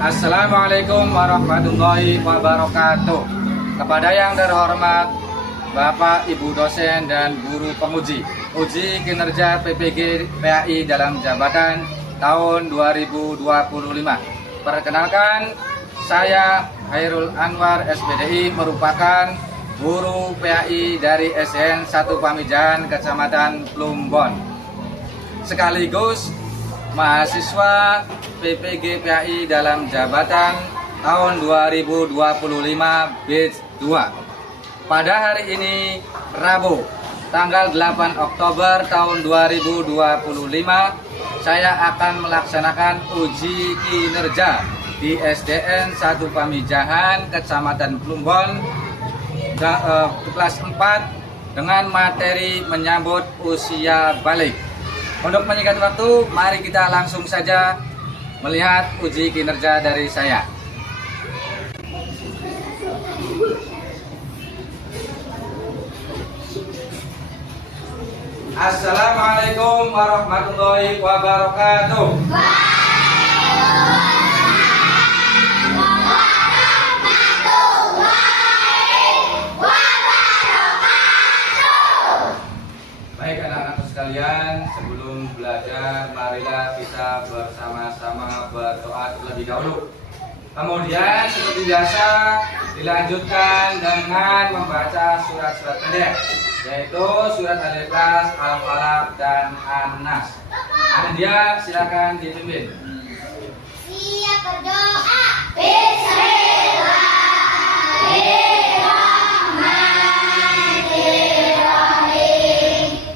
Assalamualaikum warahmatullahi wabarakatuh. Kepada yang terhormat Bapak, Ibu dosen dan guru penguji uji kinerja PPG PAI dalam jabatan tahun 2025. Perkenalkan, saya Hairul Anwar SPDI, merupakan guru PAI dari SDN 1 Pamijahan, Kecamatan Plumbon, sekaligus mahasiswa PPG PAI dalam jabatan tahun 2025 batch 2. Pada hari ini, Rabu, tanggal 8 Oktober tahun 2025, saya akan melaksanakan uji kinerja di SDN 1 Pamijahan, Kecamatan Plumbon, kelas 4 dengan materi menyambut usia balik. Untuk menyingkat waktu, mari kita langsung saja melihat uji kinerja dari saya. Assalamualaikum warahmatullahi wabarakatuh. Baik anak-anak sekalian, sebelum belajar marilah kita bersama-sama berdoa terlebih dahulu. Kemudian seperti biasa dilanjutkan dengan membaca surat-surat pendek, yaitu surat Al-Ikhlas, Al-Falaq, dan An-Nas. Anadia, silakan dipimpin. Siap berdoa. Bismillahirrahmanirrahim.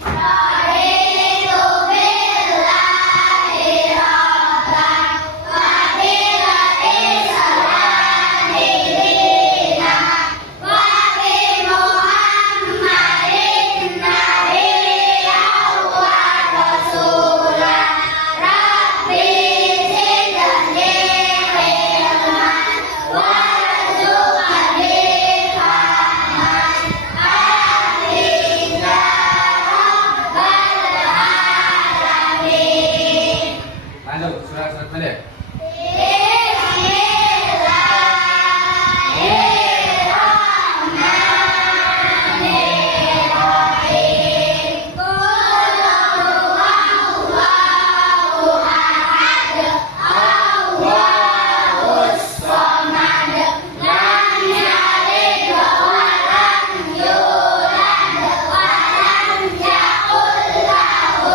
Raditu billahi rabban wa billati salami dinan wa bi Muhammadin nabiyyan wa rasulan. Rabbi zidni ilman warzuqni fahman. Amin ya rabbal alamin. Lanjut, surat-surat pendek. Bismillahirrahmanirrahim. Qul huwallahu ahad, Allahus samad, lam yalid wa lam yulad wa lam yakul lahu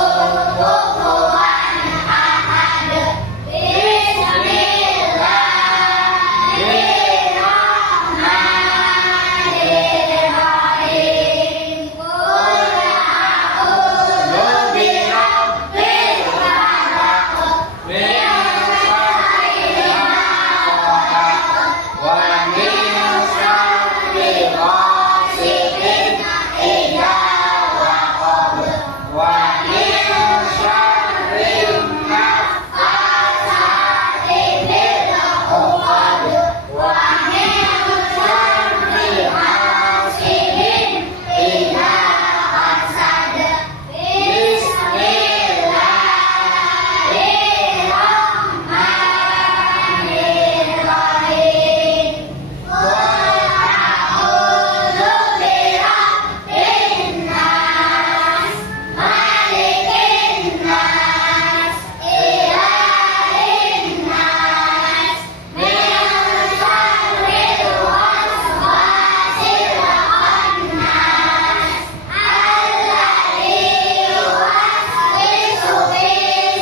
kufuwan ahad. Bismillahirrahmanirrahim. Qul a'udzu birabbil falaq, min syarri ma khalaq, wa min syarri ghasiqin idza waqab, wa min syarri naffasati fil 'uqad, wa min syarri hasidin idza hasad. Bismillahirrahmanirrahim. Qul a'udzu birabbin nas, malikin nas, ilahin nas, min syarril waswasil khannas, alladzi yuwaswisu fi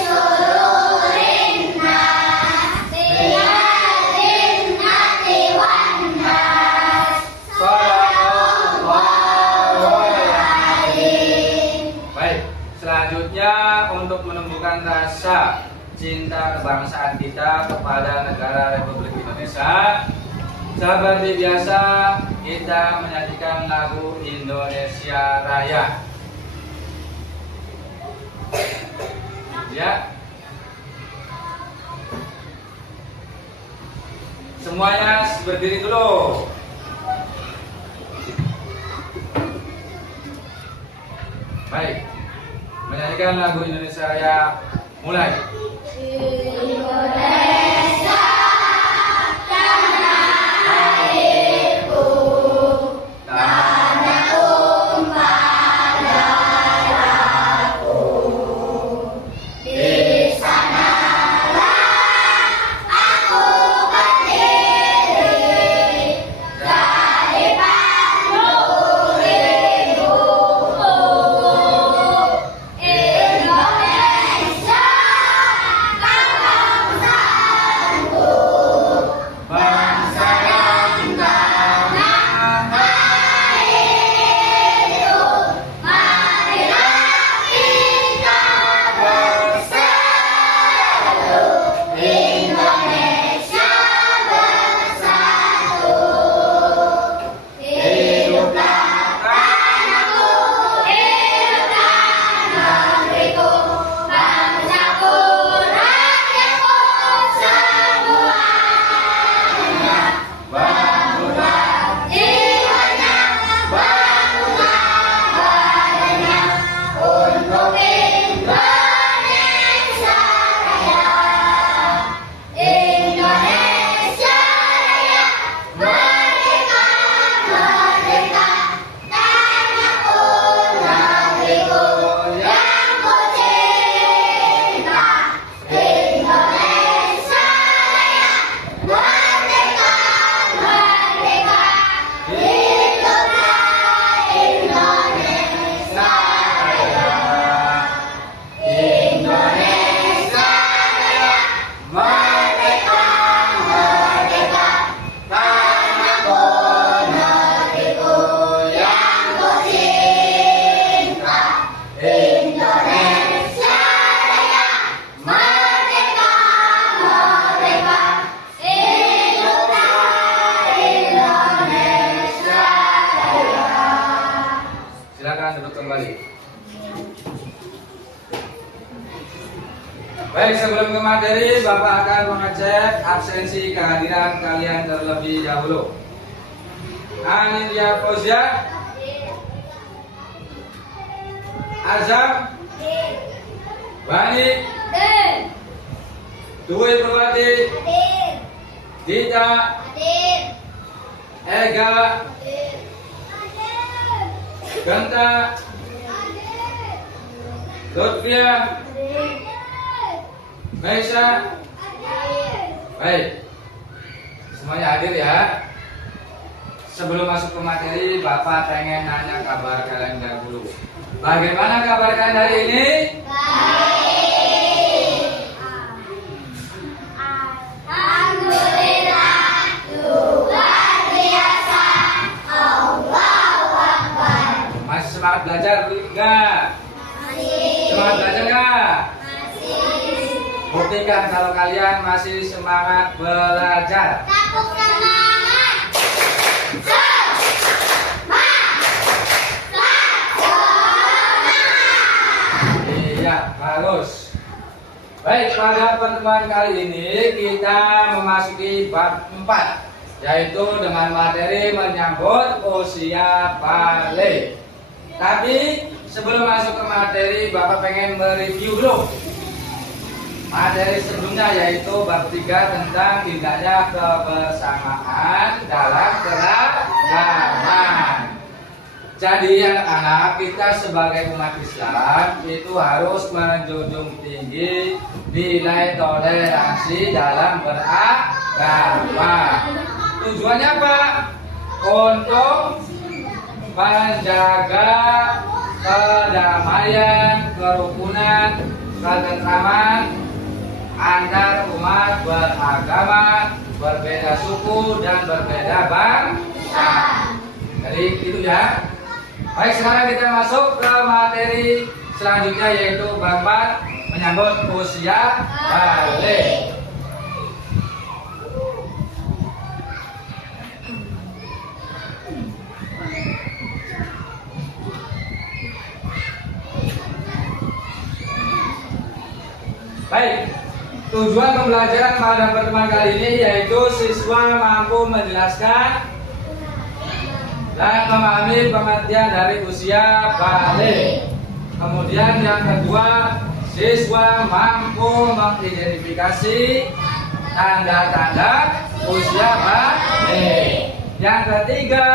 sudurin nas, minal jinnati wan nas. Shadaqallahul adzim. Baik, selanjutnya untuk menumbuhkan rasa cinta kebangsaan kita kepada negara Republik Indonesia, seperti biasa kita menyanyikan lagu Indonesia Raya. Ya, semuanya berdiri dulu. Baik, menyanyikan lagu Indonesia Raya mulai. Indonesia Baik, sebelum ke materi, Bapak akan mengecek absensi kehadiran kalian terlebih dahulu. Anilia Fozia, Azam, Bani, Dwi Purwati, Dita, Ega, Ganta, Lutfia, Maisha. Baik, semuanya hadir ya. Sebelum masuk ke materi, Bapak pengen nanya kabar kalian dahulu. Bagaimana kabar kalian hari ini? Alhamdulillah, luar biasa. Allahu Akbar. Masih semangat belajar enggak? Semangat belajar enggak? Buktikan kalau kalian masih semangat belajar. Tepuk semangat. Iya, bagus. Baik, pada pertemuan kali ini kita memasuki bab 4, yaitu dengan materi menyambut usia balik. Tapi sebelum masuk ke materi, Bapak pengen mereview dulu materi sebelumnya, yaitu bab 3 tentang tidaknya kebersamaan dalam keragaman. Jadi anak-anak, kita sebagai umat Islam itu harus menjunjung tinggi nilai toleransi dalam beragama. Tujuannya apa? Untuk menjaga kedamaian, kerukunan, ketentraman antar umat beragama, berbeda suku dan berbeda bangsa. Jadi itu ya. Baik, sekarang kita masuk ke materi selanjutnya, yaitu bab 4 menyambut usia balik. Baik, tujuan pembelajaran pada pertemuan kali ini yaitu siswa mampu menjelaskan dan memahami pengertian dari usia balik. Kemudian yang kedua, siswa mampu mengidentifikasi tanda-tanda usia balik. Yang ketiga,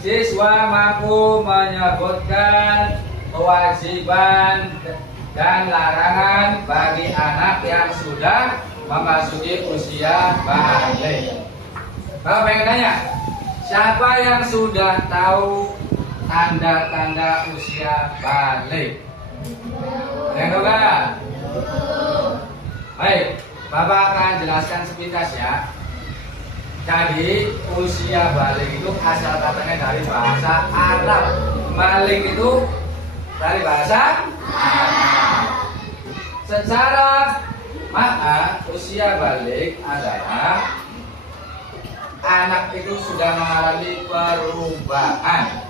siswa mampu menyebutkan kewajiban dan larangan bagi anak yang sudah memasuki usia balik. Kalau pengen tanya, siapa yang sudah tahu tanda-tanda usia balik? Yang kedua, baik, Bapak akan jelaskan sepintas ya. Jadi usia balik itu asal katanya dari bahasa Arab. Balik itu dari bahasa Arab. Secara makna usia balik adalah anak itu sudah mengalami perubahan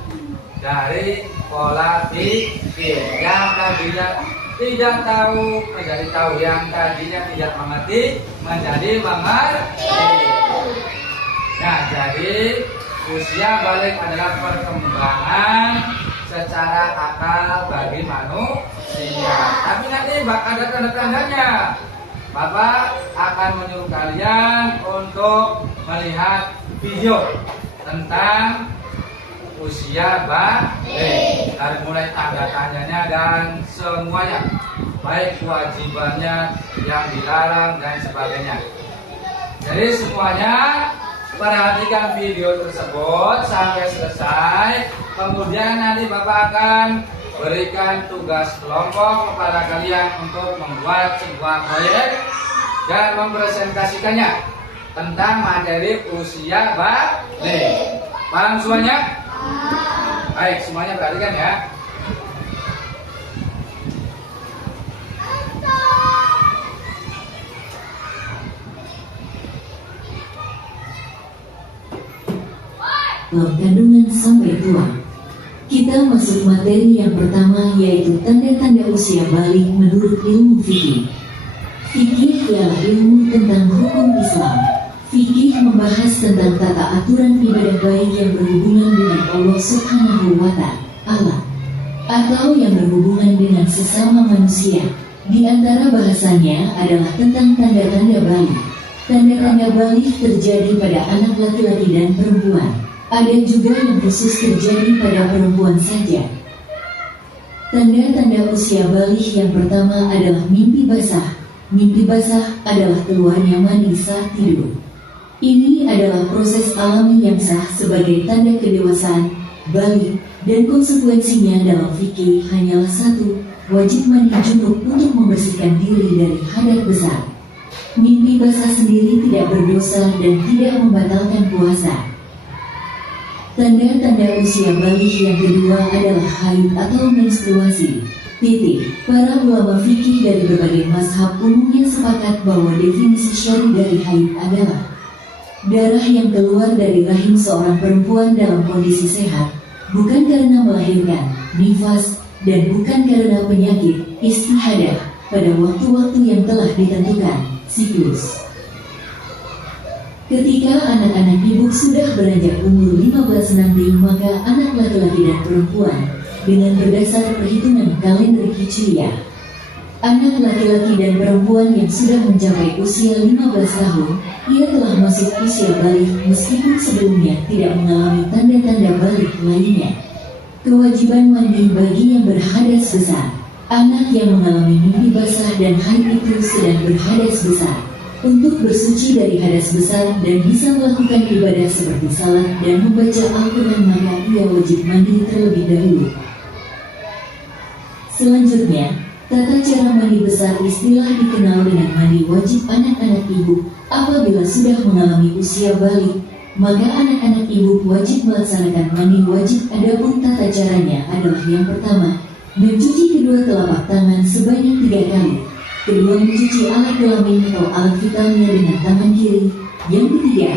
dari pola pikir yang tadinya tidak tahu menjadi tahu, yang tadinya tidak mengerti menjadi mengerti. Nah, jadi usia balik adalah perkembangan secara akal bagi manusia. Tapi nanti ada tanda-tandanya. Bapak akan menyuruh kalian untuk melihat video tentang usia balik, dari mulai tanda tanyanya dan semuanya, baik kewajibannya, yang dilarang dan sebagainya. Jadi semuanya perhatikan video tersebut sampai selesai. Kemudian nanti Bapak akan berikan tugas kelompok kepada kalian untuk membuat sebuah proyek dan mempresentasikannya tentang materi usia balik. Paham semuanya? Baik, semuanya perhatikan ya. Bab kandungan sampai tua. Kita masuk materi yang pertama, yaitu tanda-tanda usia balik menurut ilmu fikih. Fikih ialah ilmu tentang hukum Islam. Fikih membahas tentang tata aturan ibadah baik yang berhubungan dengan Allah Subhanahu wa Ta'ala atau yang berhubungan dengan sesama manusia. Di antara bahasanya adalah tentang tanda-tanda balik. Tanda-tanda balik terjadi pada anak laki-laki dan perempuan. Ada juga yang khusus terjadi pada perempuan saja. Tanda-tanda usia balik yang pertama adalah mimpi basah. Mimpi basah adalah keluarnya mani saat tidur. Ini adalah proses alami yang sah sebagai tanda kedewasaan, balik, dan konsekuensinya dalam fikih hanyalah satu, wajib mandi junub untuk membersihkan diri dari hadat besar. Mimpi basah sendiri tidak berdosa dan tidak membatalkan puasa. Tanda-tanda usia balik yang kedua adalah haid atau menstruasi. Para ulama fikih dari berbagai mazhab umumnya sepakat bahwa definisi syar'i dari haid adalah darah yang keluar dari rahim seorang perempuan dalam kondisi sehat, bukan karena melahirkan, nifas, dan bukan karena penyakit, istihadah, pada waktu-waktu yang telah ditentukan, siklus. Ketika anak-anak ibu sudah beranjak umur 15 nanti, maka anak laki-laki dan perempuan dengan berdasar perhitungan kalender Hijriah. Anak laki-laki dan perempuan yang sudah mencapai usia 15 tahun, ia telah masuk usia balik meskipun sebelumnya tidak mengalami tanda-tanda balik lainnya. Kewajiban mandi bagi yang berhadas besar. Anak yang mengalami mimpi basah dan haid itu sedang berhadas besar. Untuk bersuci dari hadas besar dan bisa melakukan ibadah seperti salat dan membaca Al-Quran, maka ia wajib mandi terlebih dahulu. Selanjutnya, tata cara mandi besar istilah dikenal dengan mandi wajib anak-anak ibu. Apabila sudah mengalami usia balik, maka anak-anak ibu wajib melaksanakan mandi wajib. Adapun tata caranya adalah yang pertama, mencuci kedua telapak tangan sebanyak 3 kali. Kedua, mencuci alat kelamin atau alat vitalnya dengan tangan kiri. Yang ketiga,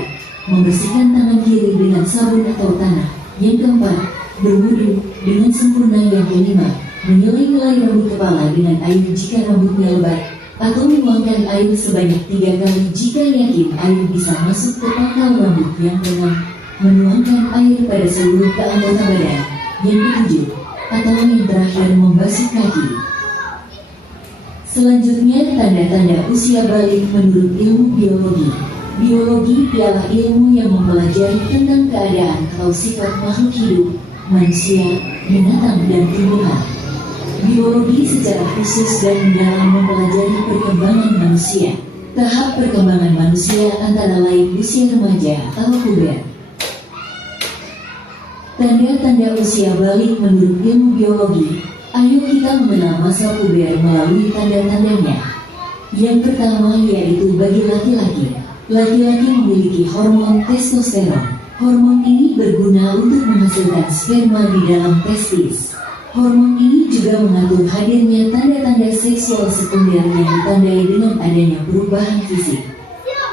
membersihkan tangan kiri dengan sabun atau tanah. Yang keempat, berwudu dengan sempurna. Yang kelima, menyelai-helai rambut kepala dengan air jika rambutnya lebat, atau menuangkan air sebanyak 3 kali jika yakin air bisa masuk ke pangkal rambut. Yang keenam, menuangkan air pada seluruh anggota badan. Yang ketujuh, atau yang terakhir, membasuh kaki. Selanjutnya, tanda-tanda usia balik menurut ilmu biologi. Biologi ialah ilmu yang mempelajari tentang keadaan atau sifat makhluk hidup, manusia, binatang, dan tumbuhan. Biologi secara khusus dan mendalam mempelajari perkembangan manusia. Tahap perkembangan manusia antara lain usia remaja atau puber. Tanda-tanda usia balik menurut ilmu biologi. Ayo kita mengenal masa puber melalui tanda-tandanya. Yang pertama yaitu bagi laki-laki. Laki-laki memiliki hormon testosteron. Hormon ini berguna untuk menghasilkan sperma di dalam testis. Hormon ini juga mengatur hadirnya tanda-tanda seksual sekunder yang ditandai dengan adanya perubahan fisik.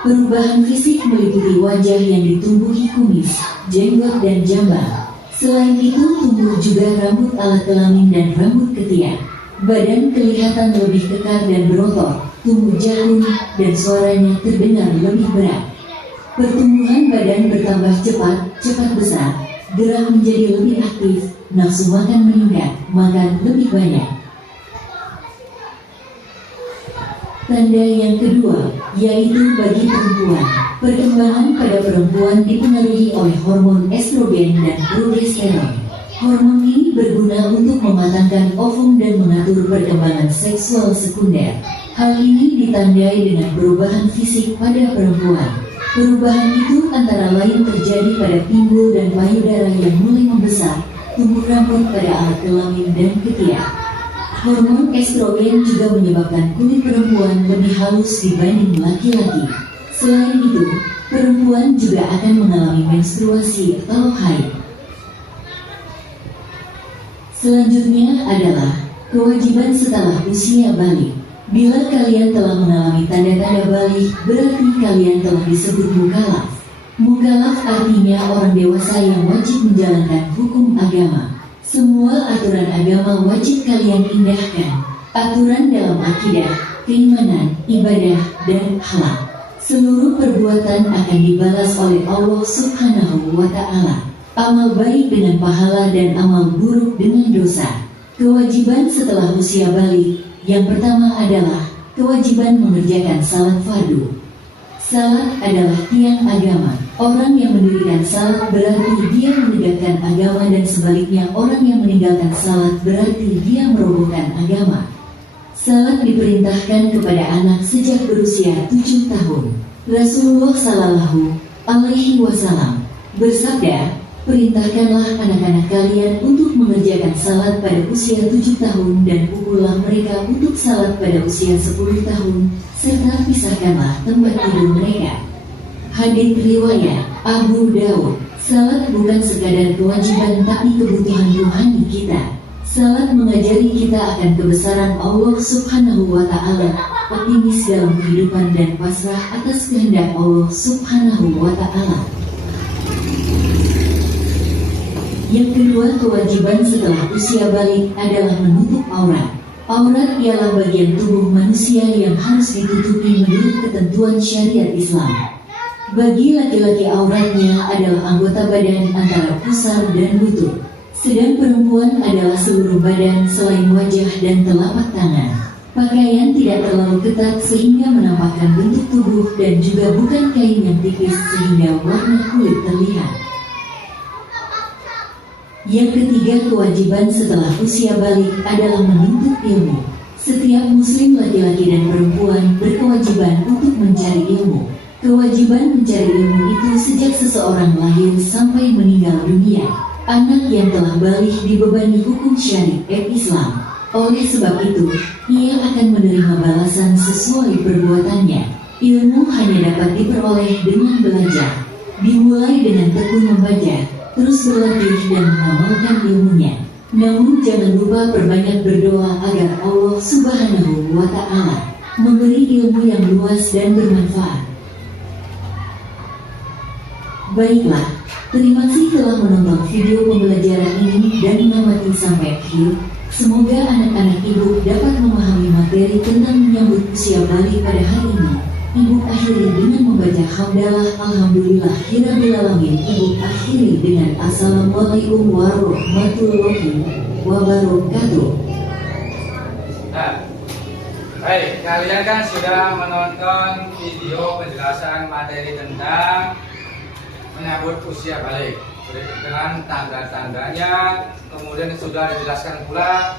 Perubahan fisik meliputi wajah yang ditumbuhi kumis, jenggot, dan jambang. Selain itu, tumbuh juga rambut alat kelamin dan rambut ketiak. Badan kelihatan lebih kekar dan berotot, tumbuh jagung, dan suaranya terdengar lebih berat. Pertumbuhan badan bertambah cepat besar, gerak menjadi lebih aktif, nafsu makan meningkat, makan lebih banyak. Tanda yang kedua, yaitu bagi perempuan. Perkembangan pada perempuan dipengaruhi oleh hormon estrogen dan progesteron. Hormon ini berguna untuk mematangkan ovum dan mengatur perkembangan seksual sekunder. Hal ini ditandai dengan perubahan fisik pada perempuan. Perubahan itu antara lain terjadi pada pinggul dan payudara yang mulai membesar, tumbuh rambut pada alat kelamin dan ketiak. Hormon estrogen juga menyebabkan kulit perempuan lebih halus dibanding laki-laki. Selain itu, perempuan juga akan mengalami menstruasi atau haid. Selanjutnya adalah kewajiban setelah usia balik. Bila kalian telah mengalami tanda-tanda balik, berarti kalian telah disebut mukallaf. Mukallaf artinya orang dewasa yang wajib menjalankan hukum agama. Semua aturan agama wajib kalian indahkan. Aturan dalam akidah, keimanan, ibadah, dan akhlak. Seluruh perbuatan akan dibalas oleh Allah Subhanahu wa Ta'ala. Amal baik dengan pahala dan amal buruk dengan dosa. Kewajiban setelah usia balik. Yang pertama adalah kewajiban mengerjakan salat fardu. Salat adalah tiang agama. Orang yang mendirikan salat berarti dia menegakkan agama, dan sebaliknya orang yang meninggalkan salat berarti dia merobohkan agama. Salat diperintahkan kepada anak sejak berusia 7 tahun. Rasulullah Shallallahu Alaihi Wasallam bersabda, perintahkanlah anak-anak kalian untuk mengerjakan salat pada usia 7 tahun dan pukullah mereka untuk salat pada usia 10 tahun, serta pisahkanlah tempat tidur mereka. Hadits riwayat Abu Daud. Salat bukan sekadar kewajiban tapi kebutuhan rohani kita. Salat mengajari kita akan kebesaran Allah Subhanahu wa Ta'ala, optimis dalam kehidupan dan pasrah atas kehendak Allah Subhanahu wa Ta'ala. Yang kedua, kewajiban setelah usia balik adalah menutup aurat. Aurat ialah bagian tubuh manusia yang harus ditutupi menurut ketentuan syariat Islam. Bagi laki-laki auratnya adalah anggota badan antara pusar dan lutut. Sedang perempuan adalah seluruh badan selain wajah dan telapak tangan. Pakaian tidak terlalu ketat sehingga menampakkan bentuk tubuh dan juga bukan kain yang tipis sehingga warna kulit terlihat. Yang ketiga, kewajiban setelah usia balik adalah menuntut ilmu. Setiap muslim laki-laki dan perempuan berkewajiban untuk mencari ilmu. Kewajiban mencari ilmu itu sejak seseorang lahir sampai meninggal dunia. Anak yang telah balik dibebani hukum syariat Islam. Oleh sebab itu, ia akan menerima balasan sesuai perbuatannya. Ilmu hanya dapat diperoleh dengan belajar. Dimulai dengan tekun membaca, terus berlatih dan mengamalkan ilmunya. Namun jangan lupa perbanyak berdoa agar Allah Subhanahu wa Ta'ala memberi ilmu yang luas dan bermanfaat. Baiklah, terima kasih telah menonton video pembelajaran ini dan mengamati sampai akhir. Semoga anak-anak ibu dapat memahami materi tentang menyambut usia balik pada hari ini. Ibu akhiri dengan membaca hamdalah alhamdulillahirabbil alamin. Ibu akhiri dengan assalamualaikum warahmatullahi wabarakatuh. Nah, baik, kalian kan sudah menonton video penjelasan materi tentang menyambut usia balik dengan tanda-tandanya, kemudian sudah dijelaskan pula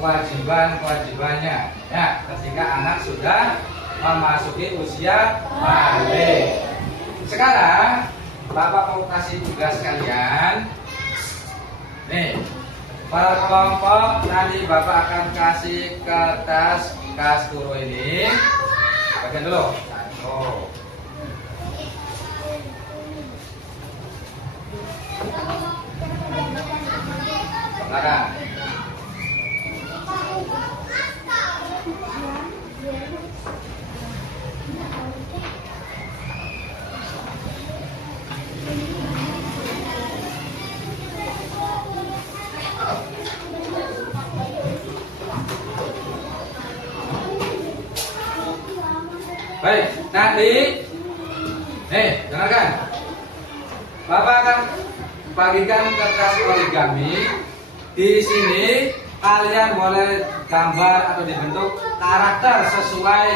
kewajiban-kewajibannya ya ketika anak sudah memasuki usia balik. Sekarang Bapak mau kasih tugas kalian nih, para kelompok. Nanti Bapak akan kasih kertas kasturo ini, bagian dulu satu. Belakang. Baik, nanti nih, dengarkan. Bapak akan bagikan kertas origami. Di sini kalian boleh gambar atau dibentuk karakter sesuai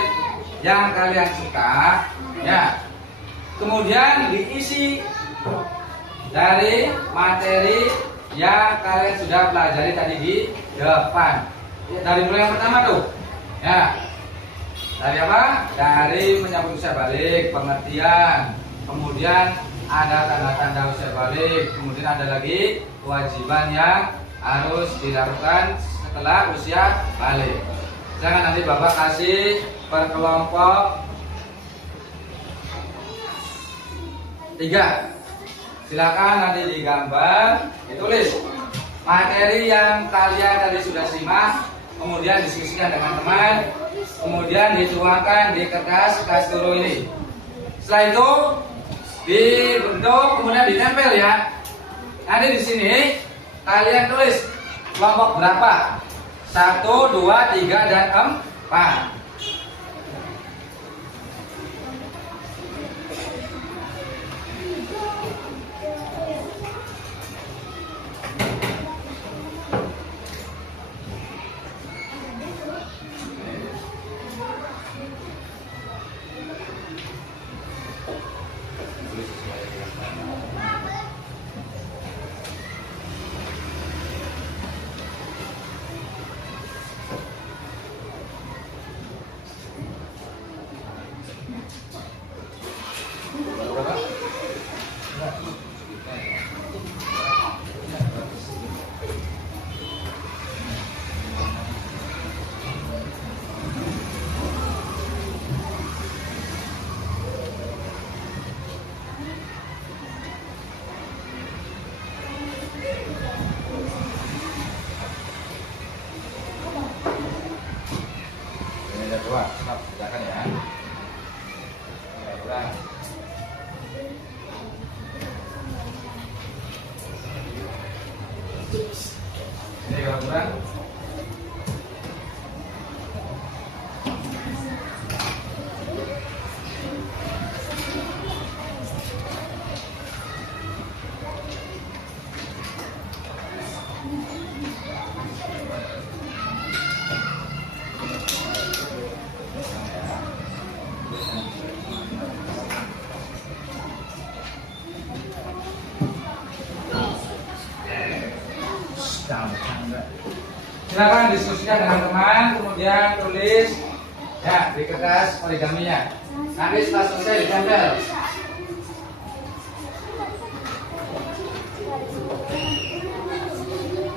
yang kalian suka ya. Kemudian diisi dari materi yang kalian sudah pelajari tadi di depan. Dari mulai yang pertama tuh ya. Dari apa? Dari menyambut usia balik, pengertian. Kemudian ada tanda-tanda usia balik. Kemudian ada lagi kewajiban yang harus dilakukan setelah usia balik. Jangan nanti Bapak kasih per kelompok 3. Silakan nanti digambar, ditulis materi yang kalian tadi sudah simak, kemudian diskusikan dengan teman, kemudian dituangkan di kertas kasturo ini. Setelah itu dibentuk, kemudian ditempel ya. Nanti di sini kalian tulis kelompok berapa? 1, 2, 3, dan 4. kurang. Ini kalau kurang. Silakan diskusikan dengan teman, kemudian tulis ya di kertas origaminya. Nanti setelah selesai ditempel.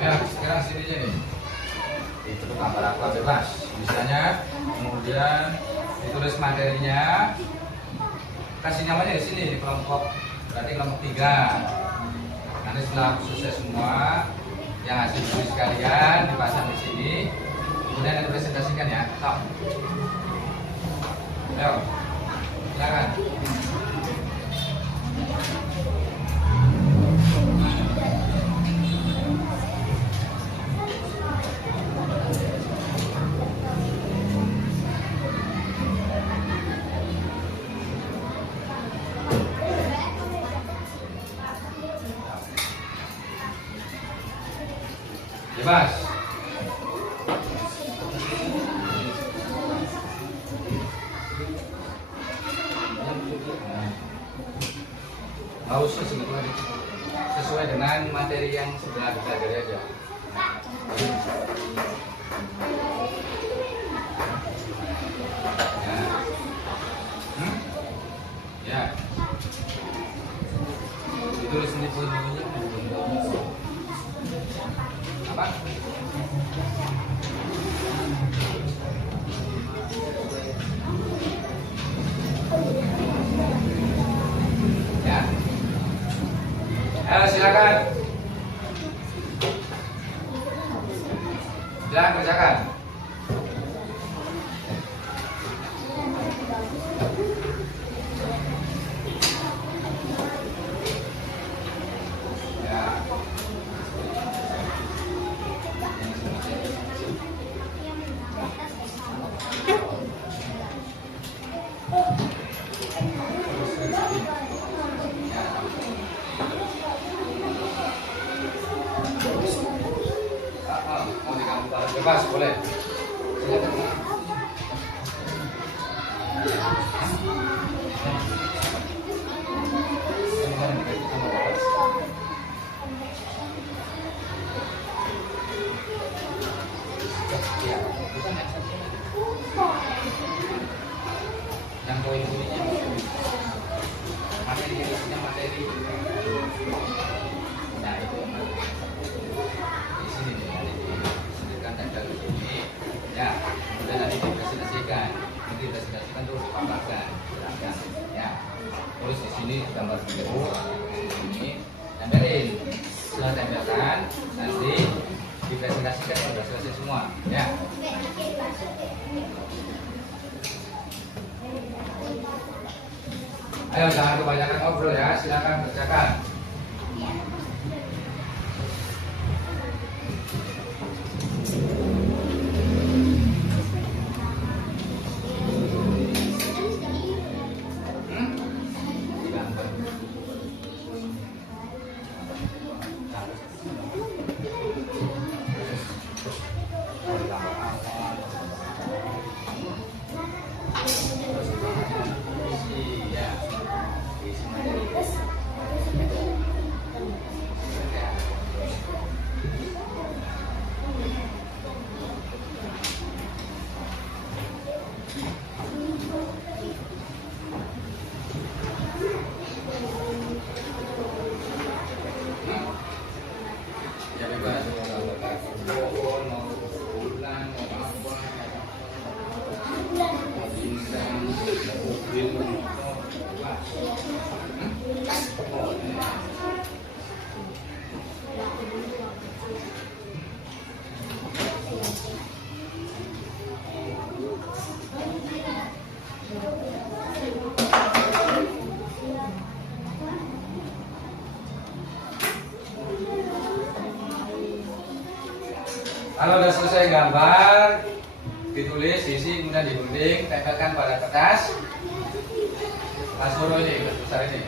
Ya, sekarang sini aja nih. Itu apa bebas. Misalnya, kemudian ditulis materinya. Kasih namanya di sini di kelompok, berarti kelompok 3. Nanti setelah selesai semua, yang hasil tulis kalian dipasang di sini, kemudian dipresentasikan ya. Stop. Ayo, silakan. Bebas. Nggak usah sebetulnya sesuai dengan materi yang sudah dipelajari aja. Ya. Ditulis di poin-poinnya. Apa? Ya. Ayo silakan. Silakan kerjakan. Bebas, boleh. Yang poin-poinnya materi isinya materi. Nah itu di sini nih. Ya, kemudian nanti dipresentasikan, terus dipaparkan, ya. Terus di sini gambar biru, ini tempelin, setelah tempelkan, nanti dipresentasikan sudah selesai semua, ya. Ayo jangan kebanyakan ngobrol ya, silakan kerjakan. Kalau udah selesai gambar, ditulis, isi, kemudian digunting, tempelkan pada kertas. Suruh ini, besar ini.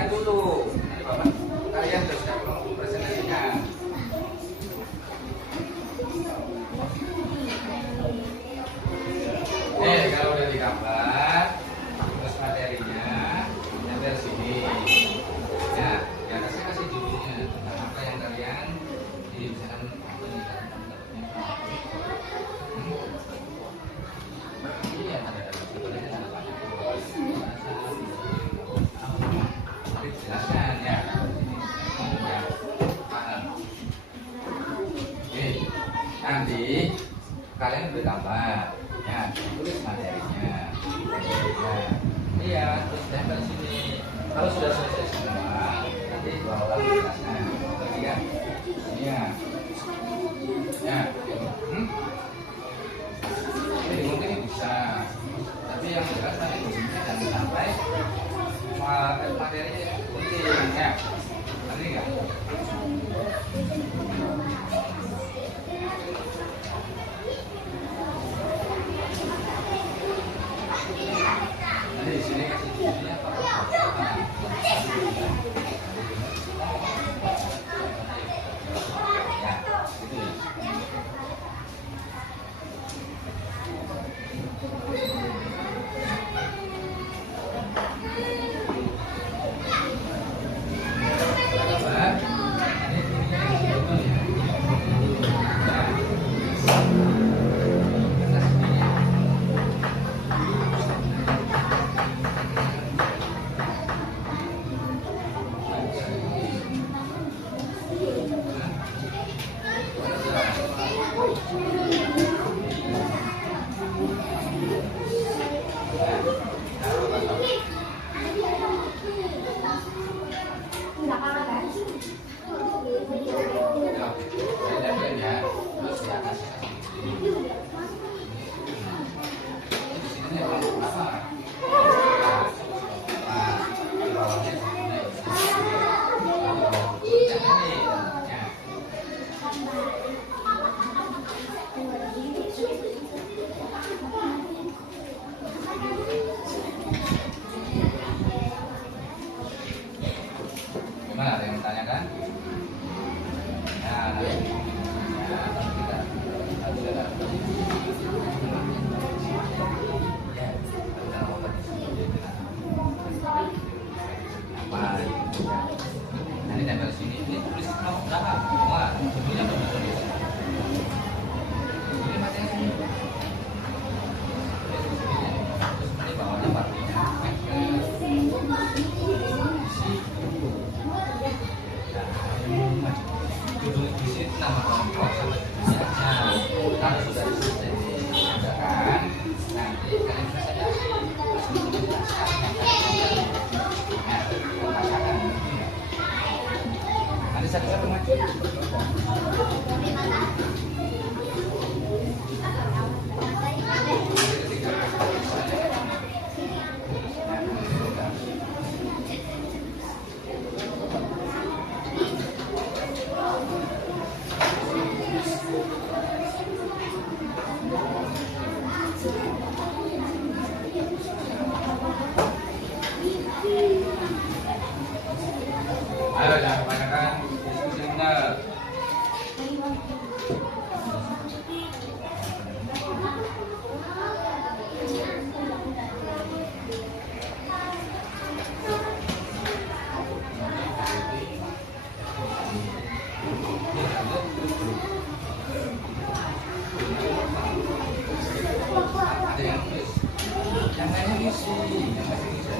presentasikan dulu. Nanti Bapak kalian sudah siap untuk presentasinya. Kalau udah digambar, terus materinya nempel sini. Ya, di atasnya kasih judulnya tentang apa yang kalian di misalkan iya ada sebetulnya ada apa? Jelaskan ya. Ya, paham. Oke, nanti kalian bergambar. Ya, tulis materinya. Iya, terus tempel sini. Kalau sudah selesai semua, nanti bawalah tugasnya. Ya, iya. Ya, ini mungkin bisa. Tapi yang jelas nanti jangan sampai materinya penting. Ya, nanti enggak. Nanti di sini kasih judulnya apa? Ya, gitu. Gimana, ada yang bertanyakan? Ya, nanti kita nanti tempel sini, ini tulis nomor berapa? Semua, judulnya betul-betul. Ini materi. Terus ini bawahnya partinya. Judul di sini nama kelompok sama tulisannya. Kalau sudah selesai dikerjakan, nanti kalian bisa saja langsung menjelaskan yang kalian rasakan. Nanti satu-satu maju. Ayo, jangan kebanyakan diskusi benar. Ada yang tulis, yang lainnya ngisi, yang lainnya ngisi.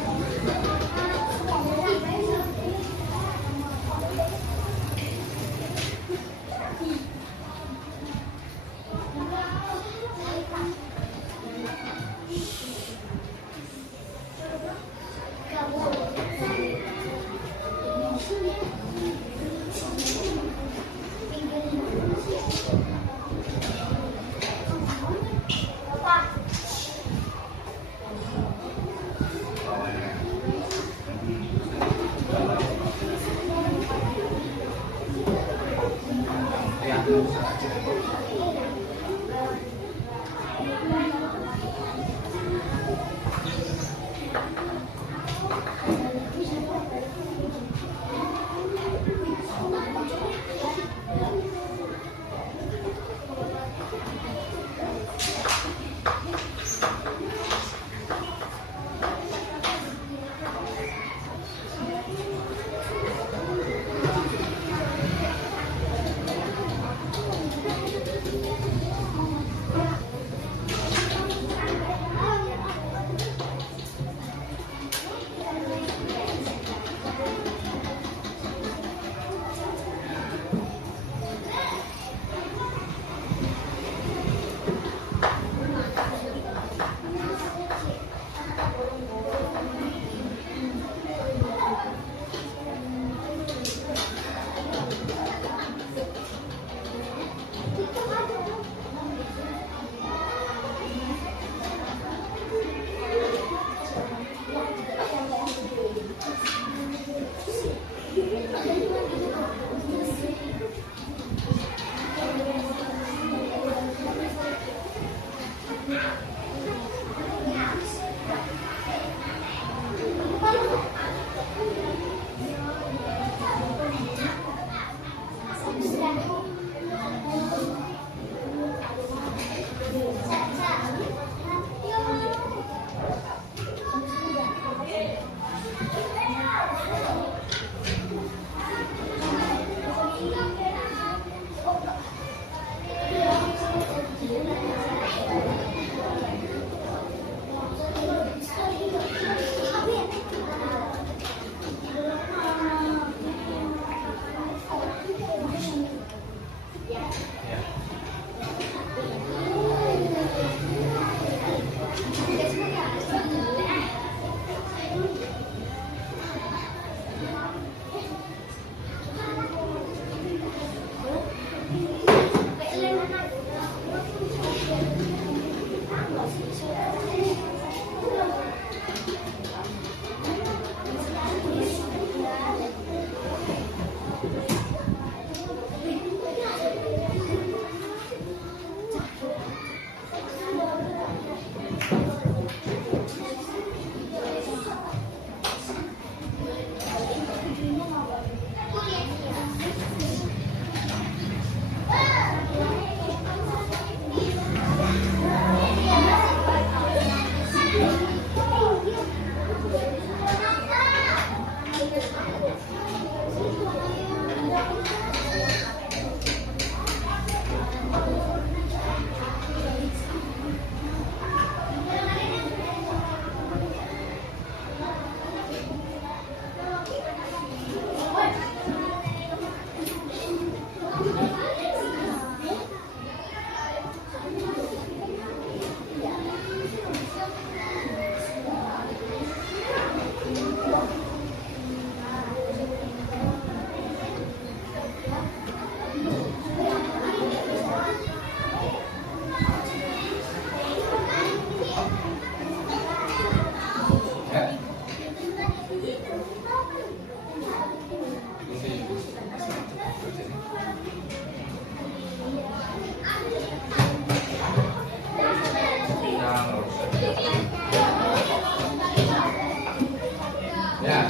Ya.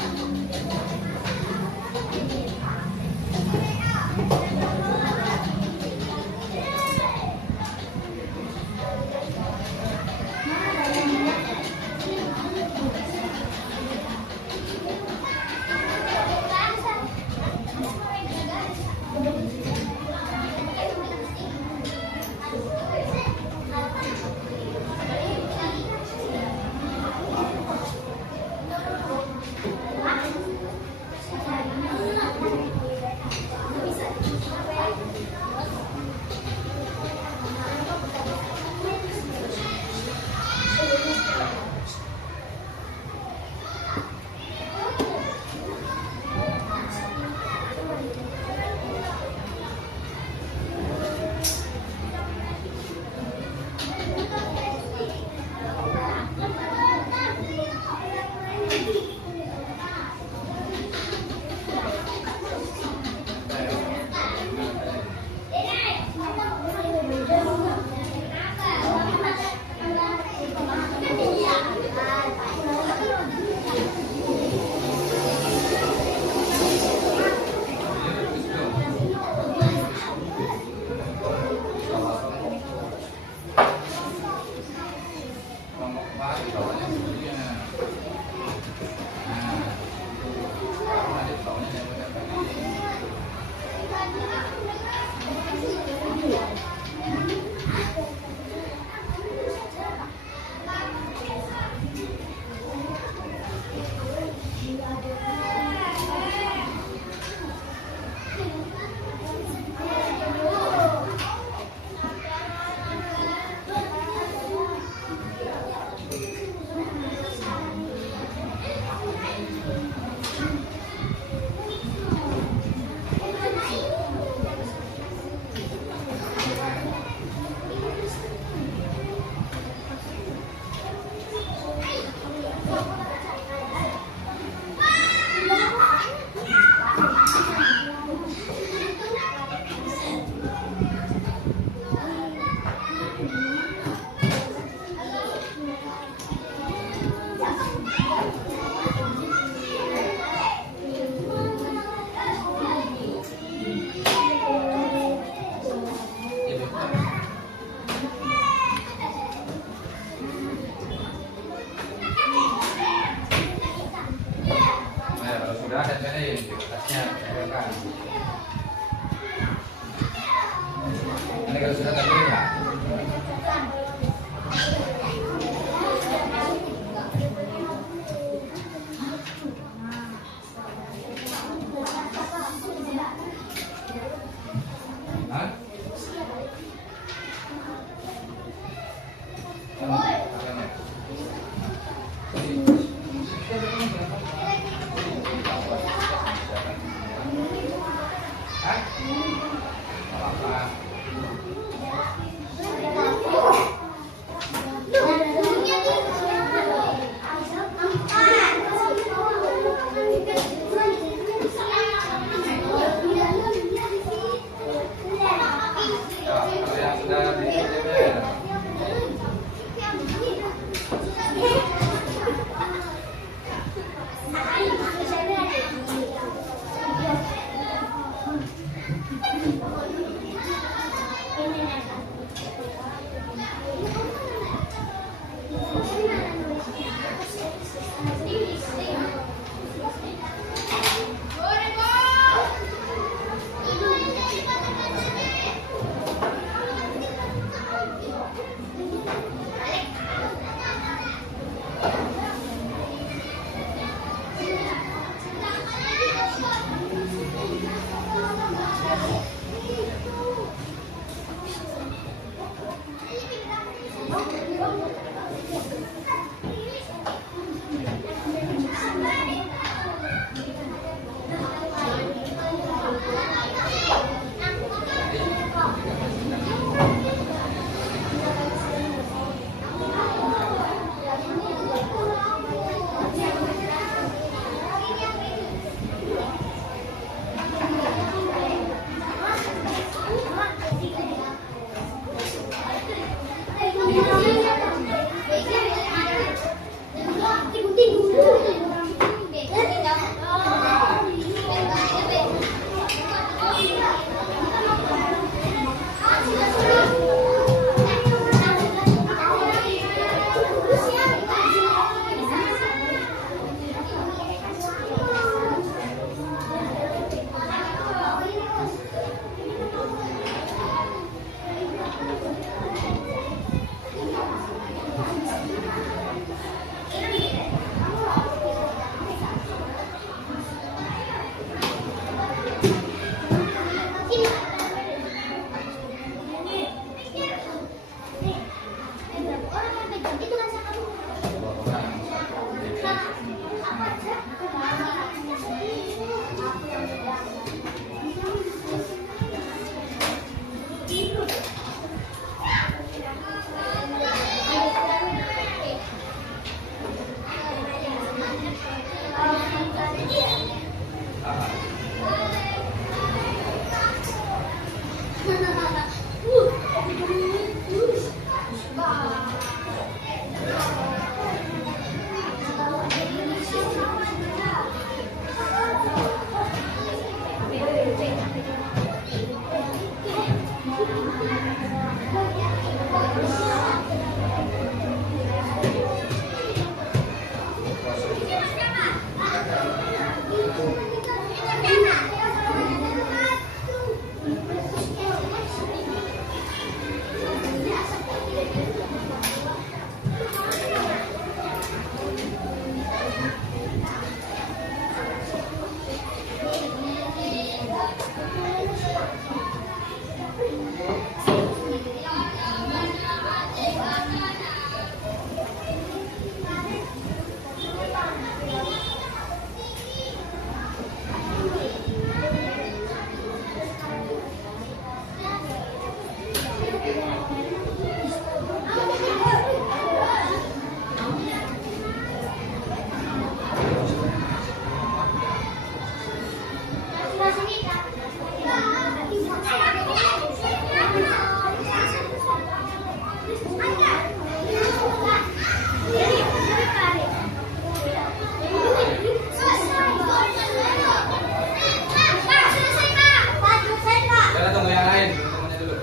Sudah ada sini tasnya, tempelkan. Ini kalau sudah tempelin ya. Hah? Kita tunggu yang lain, temennya dulu.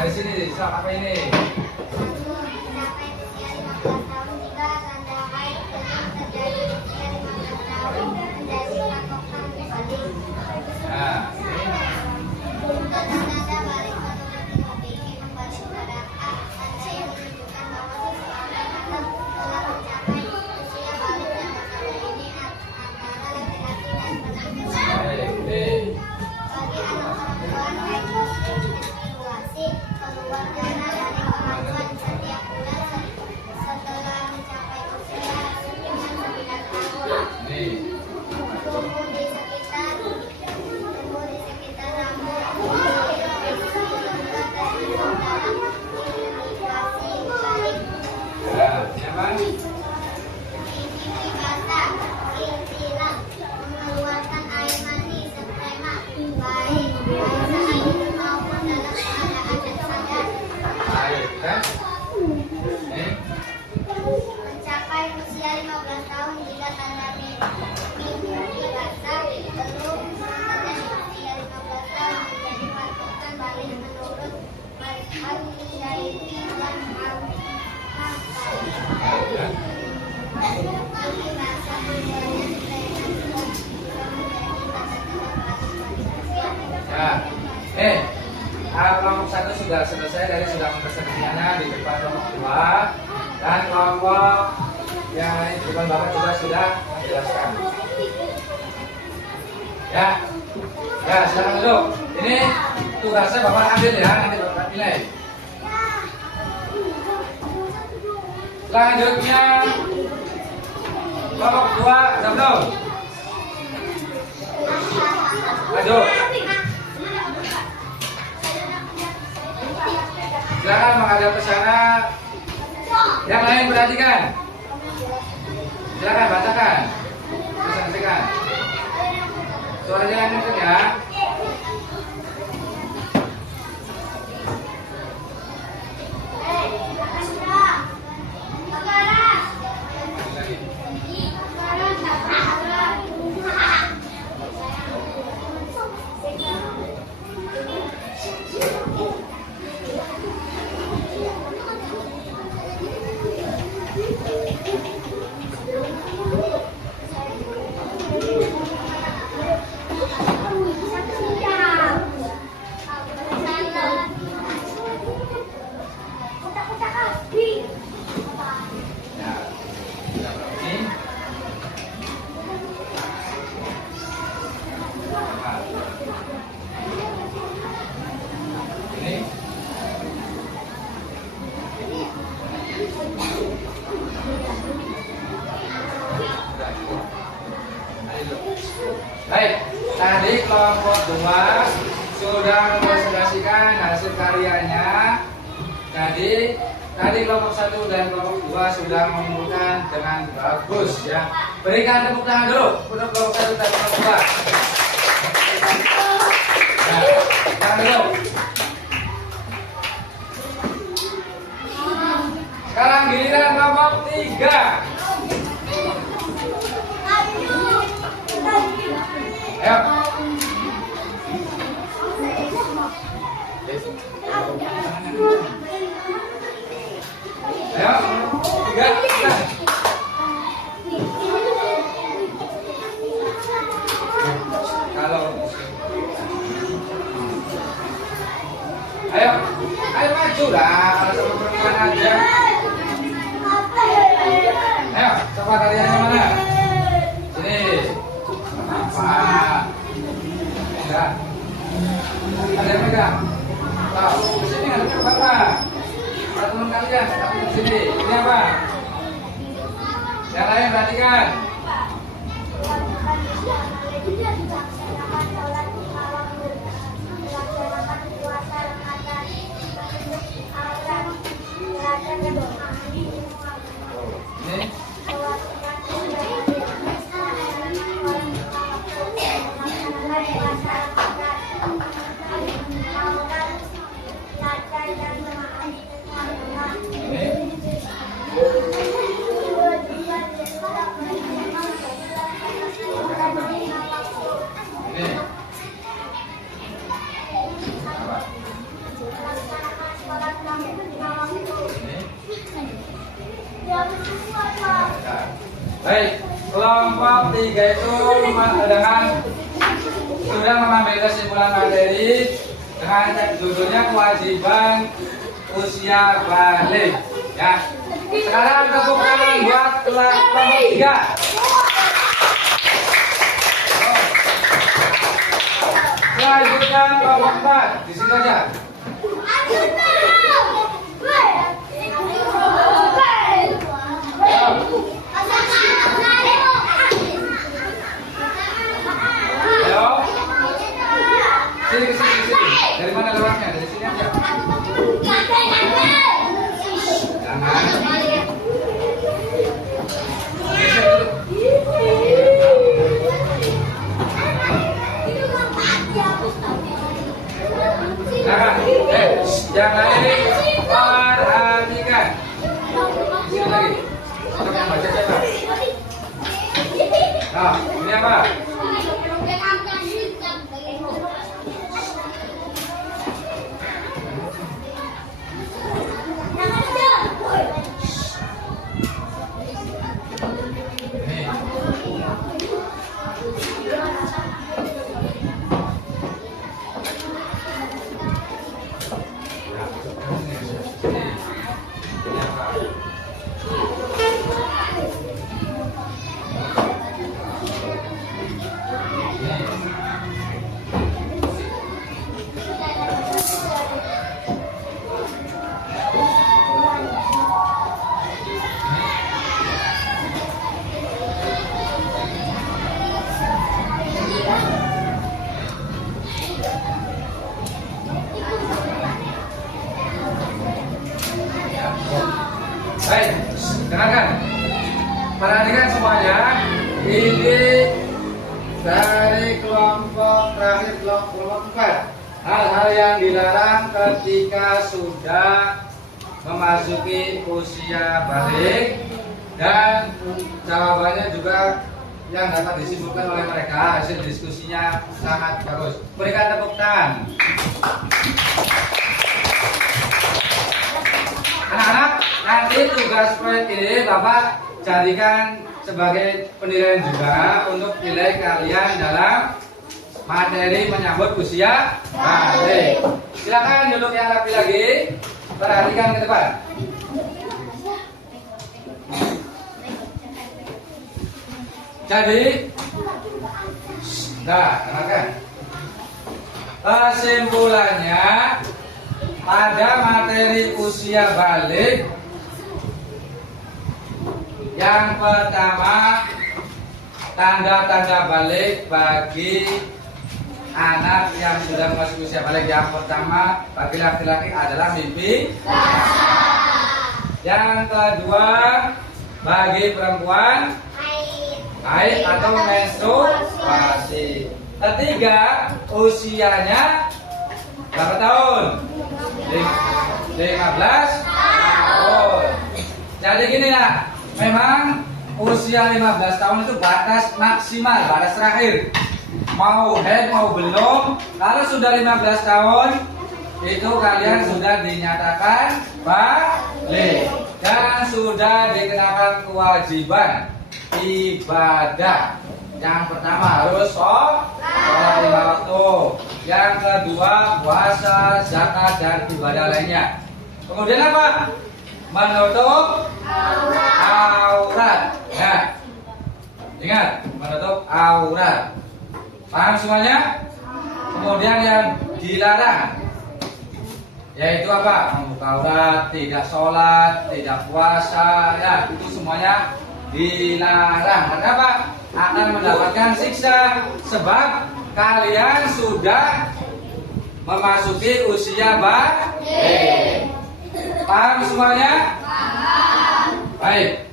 Dari sini, siapa ini? Nah, Mencapai usia 15 tahun jika tanda mimpi rasa belum mencapai usia 15 tahun menjadi patokan balik menurut mazhab Syafi'i dan Hambali. Rasa berjalan kelompok 1 sudah selesai dari sudah mempersembahkannya di depan kelompok 2 dan kelompok yang lain di depan Bapak sudah menjelaskan. Ya, silakan duduk. Ini tugasnya Bapak ambil ya, nanti Bapak nilai. Selanjutnya kelompok 2 Zabdo. Maju. Silakan menghadap ke sana. Yang lain perhatikan. Silakan bacakan. Saksikan. Suaranya yang kencang ya. Baik, tadi kelompok 2 sudah mempresentasikan hasil karyanya. Jadi tadi kelompok 1 dan kelompok 2 sudah mengumpulkan dengan bagus ya. Berikan tepuk tangan dulu untuk kelompok 1 dan kelompok 2. Nah, tangan dulu. Sekarang giliran kelompok 3. Ayo. Ayo, 3. Kalau ayo maju lah, kalau sama perempuan aja. Ayo, coba kalian yang mana? Sini. Apa? Enggak. Ada yang pegang? Tahu. Di sini ada Bapak. Para teman kalian, di sini. Ini apa? Yang lain perhatikan. Ini. Baik, kelompok 3 itu sudah mengambil kesimpulan materi dengan judulnya kewajiban usia balik. Ya, sekarang tepuk tangan buat kelompok 3. Selanjutnya kelompok 4 di sini aja. Ayo. Sini. Dari mana lewatnya? Dari sini aja. Jangan. Jangan. Jangan ini. Baik, dengarkan. Perhatikan semuanya. Ini dari kelompok terakhir, kelompok 4. Hal-hal yang dilarang ketika sudah memasuki usia balik, dan jawabannya juga yang dapat disimpulkan oleh mereka. Hasil diskusinya sangat bagus. Berikan tepuk tangan. Anak-anak, nanti tugas proyek ini Bapak jadikan sebagai penilaian juga untuk nilai kalian dalam materi menyambut usia balik. Silakan duduk yang rapi lagi. Perhatikan ke depan. Jadi, dengarkan. Kesimpulannya, pada materi usia balik, yang pertama, tanda-tanda balik bagi anak yang sudah masuk usia balik. Yang pertama, bagi laki-laki adalah mimpi basah. Yang kedua, bagi perempuan haid atau menstruasi. Ketiga, usianya berapa tahun? 15 tahun. Jadi gini lah, memang usia 15 tahun itu batas maksimal, batas terakhir. Mau haid mau belum, kalau sudah 15 tahun itu kalian sudah dinyatakan balik dan sudah dikenakan kewajiban ibadah. Yang pertama harus sholat 5 waktu. Yang kedua puasa, zakat dan ibadah lainnya. Kemudian apa? Menutup aurat. Ya. Ingat, menutup aurat. Paham semuanya? Kemudian yang dilarang yaitu apa? Membuka aurat, tidak sholat, tidak puasa, ya itu semuanya dilarang. Kenapa? Akan mendapatkan siksa sebab kalian sudah memasuki usia balik. Paham semuanya? Paham. Baik.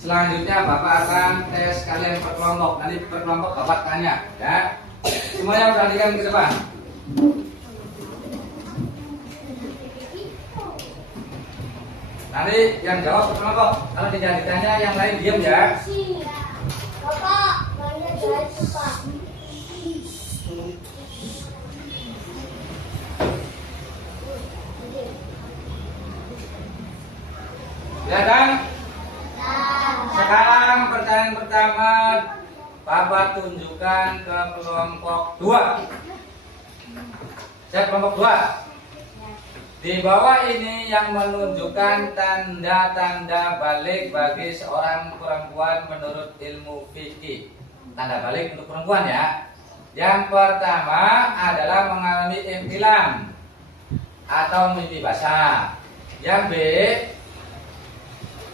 Selanjutnya Bapak akan tes kalian per kelompok. Nanti per kelompok Bapak tanya, ya. Semuanya perhatikan ke depan. Nanti yang jawab per kelompok. Kalau tidak ditanya yang lain diam ya. Bapak, mainnya jalan cepat. Ya kan? Sekarang pertanyaan pertama Bapak tunjukkan ke kelompok 2. Saya kelompok 2. Di bawah ini yang menunjukkan tanda-tanda balik bagi seorang perempuan menurut ilmu fikih. Tanda balik untuk perempuan ya. Yang pertama adalah mengalami ihtilam atau mimpi basah. Yang B,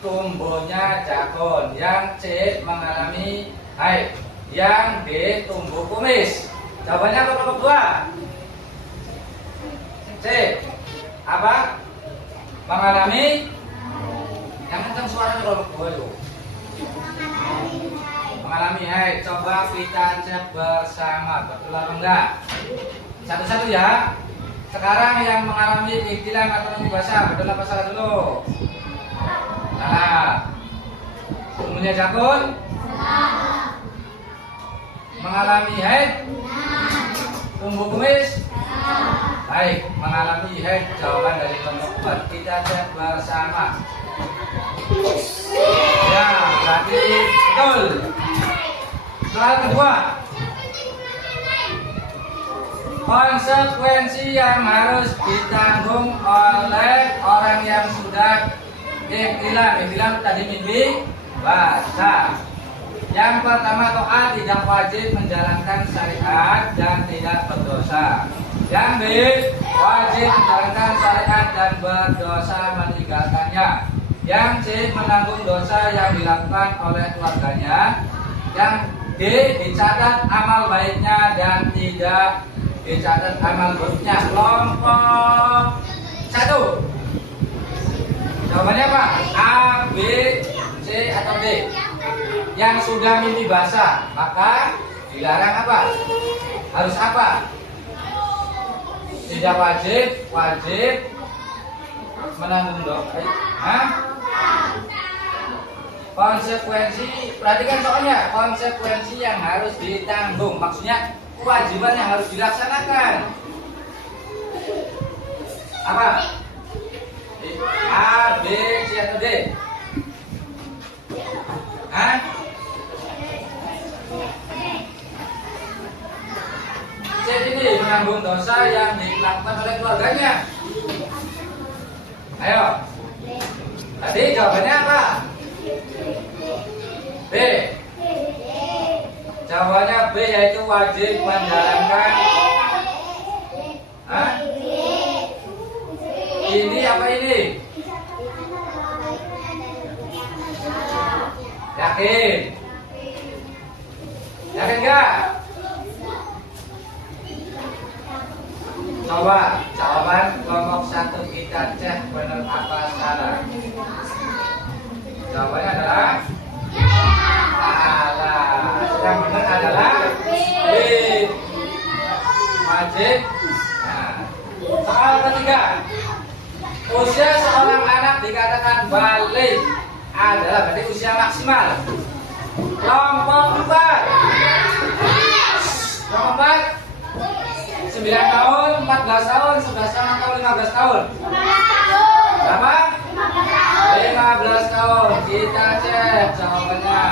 tumbuhnya jakun. Yang C, mengalami haid. Yang D, tumbuh kumis. Jawabannya apa kelompok 2? C, apa? Mengalami yang kencang suaranya kelompok 2 yuk. Mengalami haid. Coba kita cek bersama, betul atau enggak? Satu-satu ya. Sekarang yang mengalami ihtilam atau mimpi basah, betul apa salah dulu? Salah. Tumbuhnya jakun? Salah. Mengalami haid? Tumbuh kumis? Salah. Baik, mengalami haid jawaban dari kelompok 4. Kita cek bersama. Ya, berarti betul. Soal kedua. Konsekuensi yang harus ditanggung oleh orang yang sudah ihtilam tadi mimpi basah. Yang pertama, to'at tidak wajib menjalankan syariat dan tidak berdosa. Yang B, wajib menjalankan syariat dan berdosa meninggalkannya. Yang C, menanggung dosa yang dilakukan oleh keluarganya. Yang D, dicatat amal baiknya dan tidak dicatat amal buruknya. Kelompok 1. Jawabannya apa? A, B, C, atau D? Yang sudah mimpi basah, maka dilarang apa? Harus apa? Tidak wajib, wajib menanggung dosa. Konsekuensi, perhatikan soalnya, konsekuensi yang harus ditanggung, maksudnya kewajiban yang harus dilaksanakan. Apa? A, B, C, atau D? Hah? C ini menanggung dosa yang dilakukan oleh keluarganya. Ayo. Tadi jawabannya apa? B. Jawabannya B, yaitu wajib menjalankan. Hah? Ini apa ini? Yakin? Yakin enggak? Coba jawaban kelompok 1 kita cek benar apa salah. Jawabannya adalah salah. Yang benar adalah B. Wajib. Nah, soal ketiga. Usia seorang anak dikatakan balik adalah berarti usia maksimal. Kelompok 4. Kelompok 4. 9 tahun, 14 tahun, 11 tahun, atau 15 tahun? Berapa? 15 tahun. Kita cek jawabannya.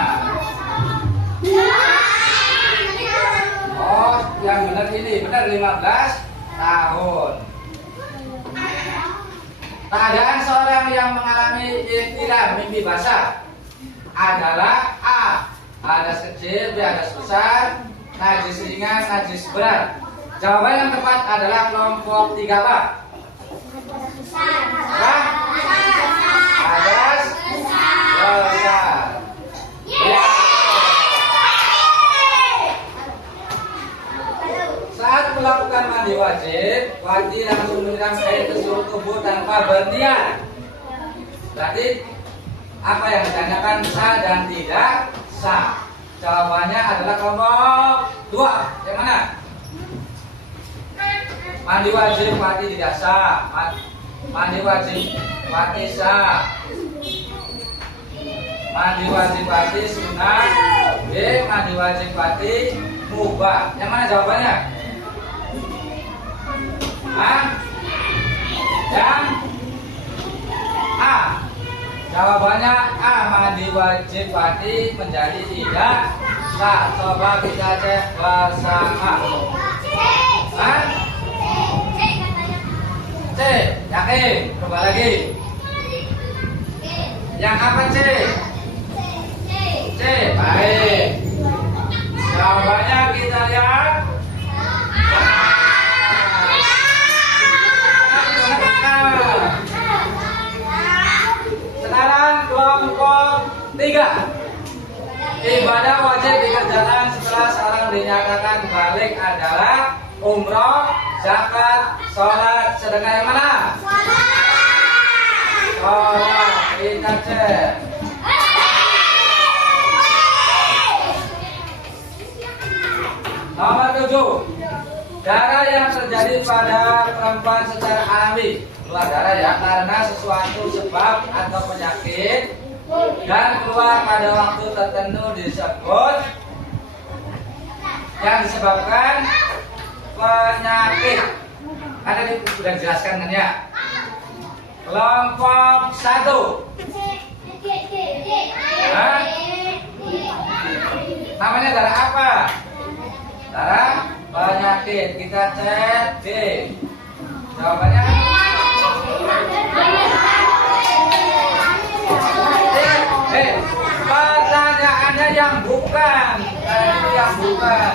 Oh, yang benar ini. Benar 15 tahun. Keadaan seorang yang mengalami ihtilam mimpi basah adalah A. Hadas kecil, B. Hadas besar, najis ringan, najis berat. Jawaban yang tepat adalah kelompok 3 apa? Hadas besar. Ya. Saat melakukan mandi wajib, wajib langsung menyiram air ke seluruh tubuh tanpa berniat. Berarti apa yang ditanyakan sah dan tidak sah? Jawabannya adalah kelompok 2. Yang mana? Mandi wajib mati tidak sah. Mandi wajib mati sah. Mandi wajib mati sunat. B. Mandi wajib mati mubah. Yang mana jawabannya? Yang A. Jawabannya A. Mandi wajib mati menjadi tidak sah. Coba kita cek bersama. C. Yakin? Coba lagi. Yang apa C? C. Baik. Jawabannya kita lihat. Sekarang kelompok 3. Ibadah wajib dikerjakan setelah seorang dinyatakan balik adalah umroh, zakat, sholat. Sedekah yang mana? Sholat. Kita cek. Nomor 7. Darah yang terjadi pada perempuan secara alami, keluar darah ya, karena sesuatu sebab atau penyakit, dan keluar pada waktu tertentu disebut yang disebabkan penyakit. Ada sudah dijelaskan kan ya? Kelompok 1. Namanya darah apa? Darah penyakit. Kita cek D. Jawabannya pertanyaannya yang bukan. Yang bukan.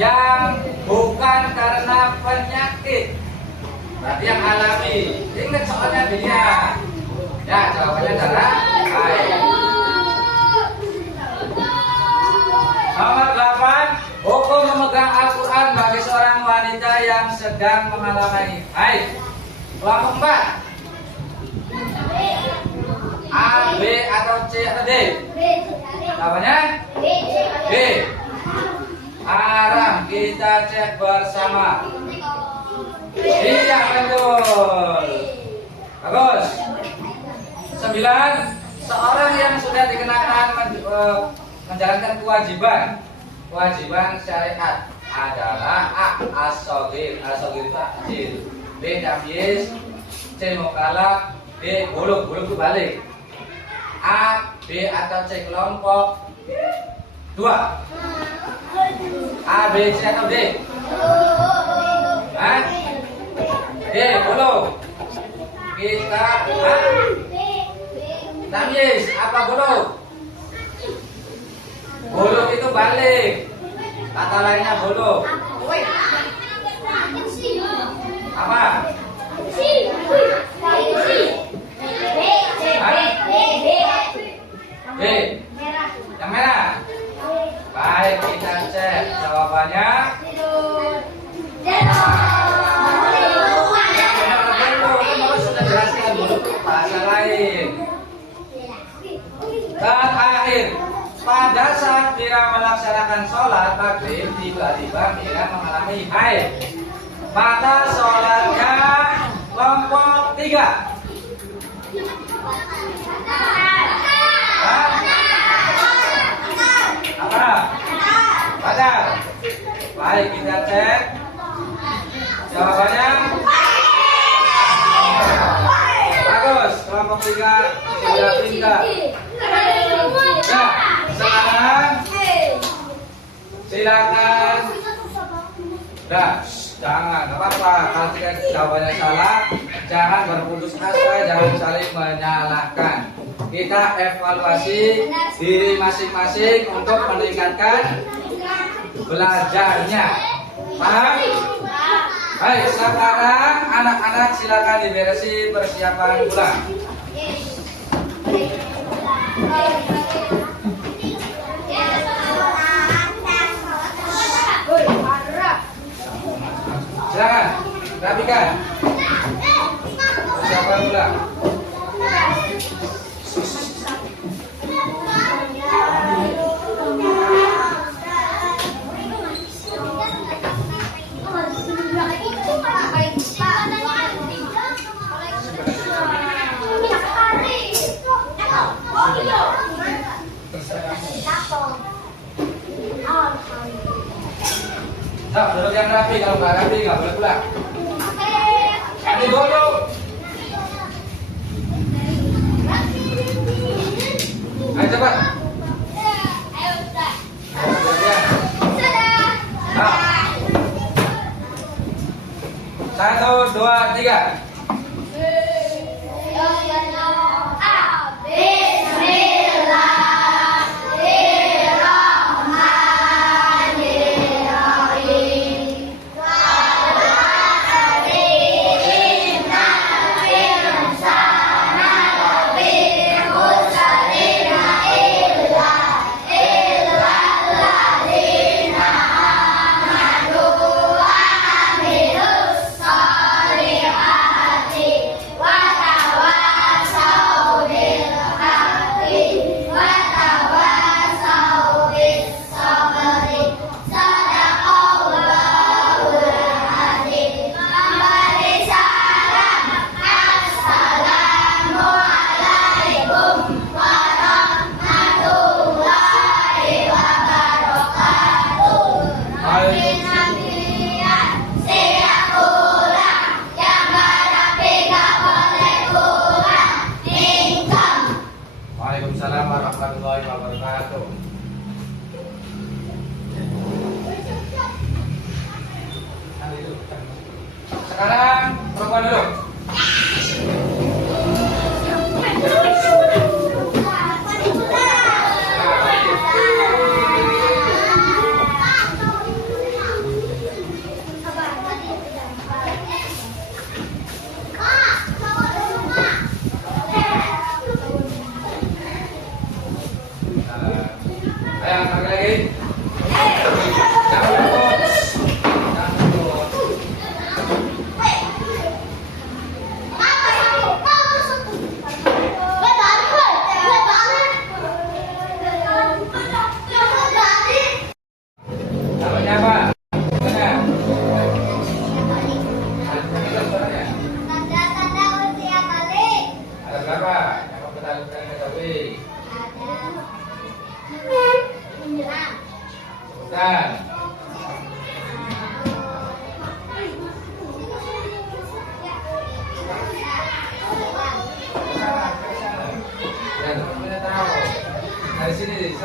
Yang bukan karena penyakit. Berarti yang alami. Ingat soalnya dia. Ya, jawabannya adalah A. Nomor 8. Hukum memegang Al-Quran bagi seorang wanita yang sedang mengalami haid. Kelompok 4. D. Jawabannya B. Arang, kita cek bersama. Iya, betul. Bagus. 9. Seorang yang sudah dikenakan menjalankan kewajiban syariat adalah A. As-shogir. As-shogir itu kecil. B. Tamyiz. C. Mukalaf. D. Buluk. Buluk itu balik. A, B atau C kelompok 2. A, B, C atau D? Hah? D, buluk. Kita tamyiz. Apa buluk? Buluk itu balik. Kata lainnya buluk. Apa? B. Yang merah. Baik, kita cek jawabannya. Sudah jelaskan dulu bahasa lain. Terakhir, pada saat Mira melaksanakan sholat maghrib, tiba-tiba Mira mengalami haid. Maka sholatnya kelompok 3. Apa? Badar. Baik, kita cek jawabannya. Bagus, kelompok 3 sudah pintar. Ya, sekarang silakan. Dah, jangan apa-apa. Kalau tidak jawabannya salah, jangan berputus asa, jangan saling menyalahkan. Kita evaluasi diri masing-masing untuk meningkatkan belajarnya. Paham? Baik, sekarang anak-anak silakan diberesi persiapan pulang. Silakan, rapikan. Persiapan pulang. Nah, duduk yang rapi, kalau nggak rapi nggak boleh pulang. Ini dulu. Ayo cepat. Nah. 1, 2, 3.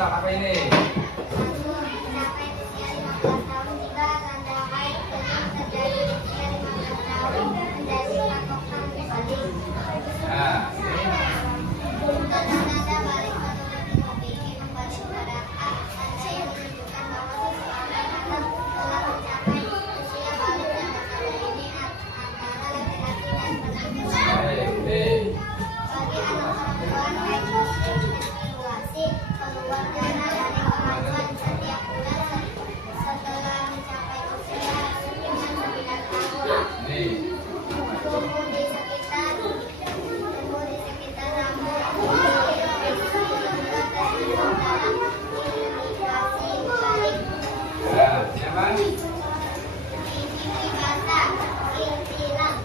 apa ini? Mencapai usia 15 tahun jika tanda haid belum terjadi usia 15 tahun menjadi patokan balik. Nah, Tanda-tanda balik menurut PPG membalik pada A. Tanda yang menunjukkan bahwa seseorang telah mencapai usia balik. Tanda-tanda ini antara laki-laki dan perempuan. baik. B. Bagi anak perempuan, haid menstruasi keluar darah dari kemaluan setiap bulan setelah mencapai usia dengan 9 tahun. Ini. Tumbuh di sekitar rambut, balik. Nah, siapa? Gigi basah, intilang,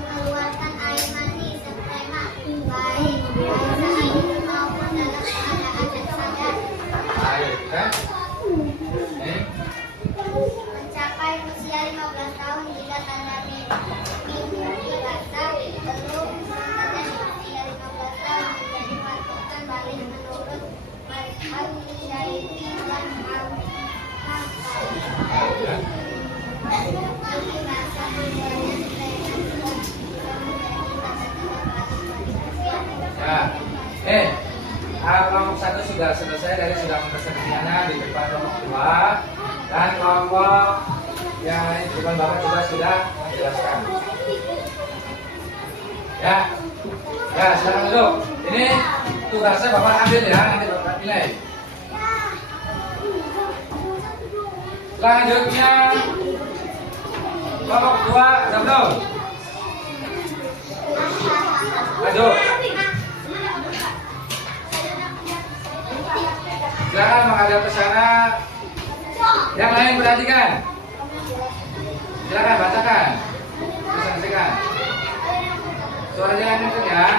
mengeluarkan air mani seprema, baik saat maupun dalam keadaan tak sadar. Baik, kan? Ini. Mencapai usia 15 tahun jika tanda mimpi basah belum mencapai usia 15 tahun menjadi patokan balik menurut Mazhab Syafi'i dan Ya. Gigi basah menjadi Ya. Kelompok 1 sudah selesai dari sudah mempersembahkannya di depan kelompok 2 dan kelompok yang lain di depan Bapak juga sudah menjelaskan. Ya, ya silakan duduk. Ini tugasnya Bapak ambil ya, nanti Bapak nilai. Selanjutnya kelompok 2 ada belum? Maju. Silakan menghadap ke sana. Yang lain perhatikan. Silakan bacakan. Presentasikan. Suaranya yang kencang ya.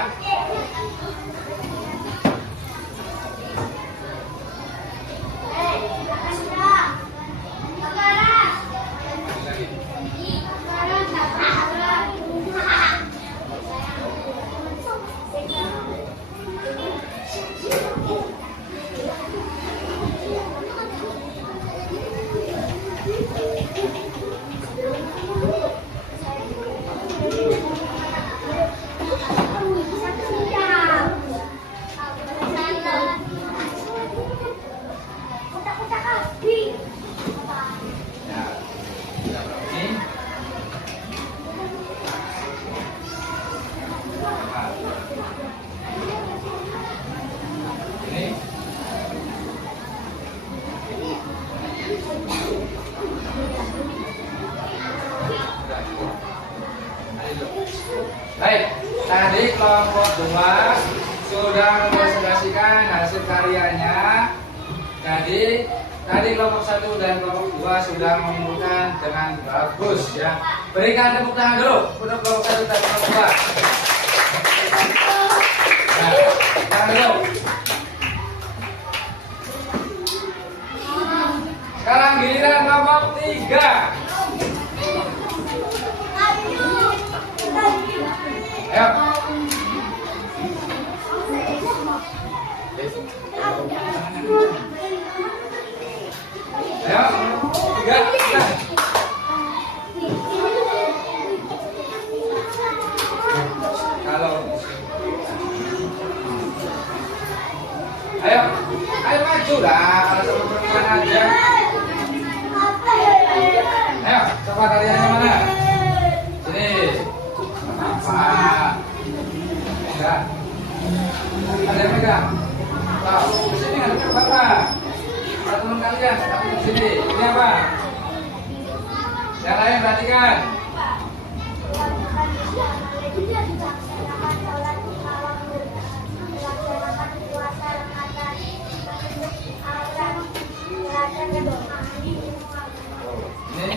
Baik, tadi kelompok 2 sudah mempresentasikan hasil karyanya. Tadi kelompok 1 dan kelompok 2 sudah mengumpulkan dengan bagus ya. Berikan tepuk tangan dulu untuk kelompok 1 dan kelompok 2. Nah, tangan dulu. Sekarang giliran kelompok 3. Ayo. Ayo, 3. Kalau ayo maju dah, kalau sama perempuan aja. Ayo, coba karyanya mana? Sini. Apa? Enggak. Ada yang pegang? Tahu. Sini ngadepin Bapak. Para teman kalian, tapi di sini. Ini apa? Yang lain perhatikan. Ini.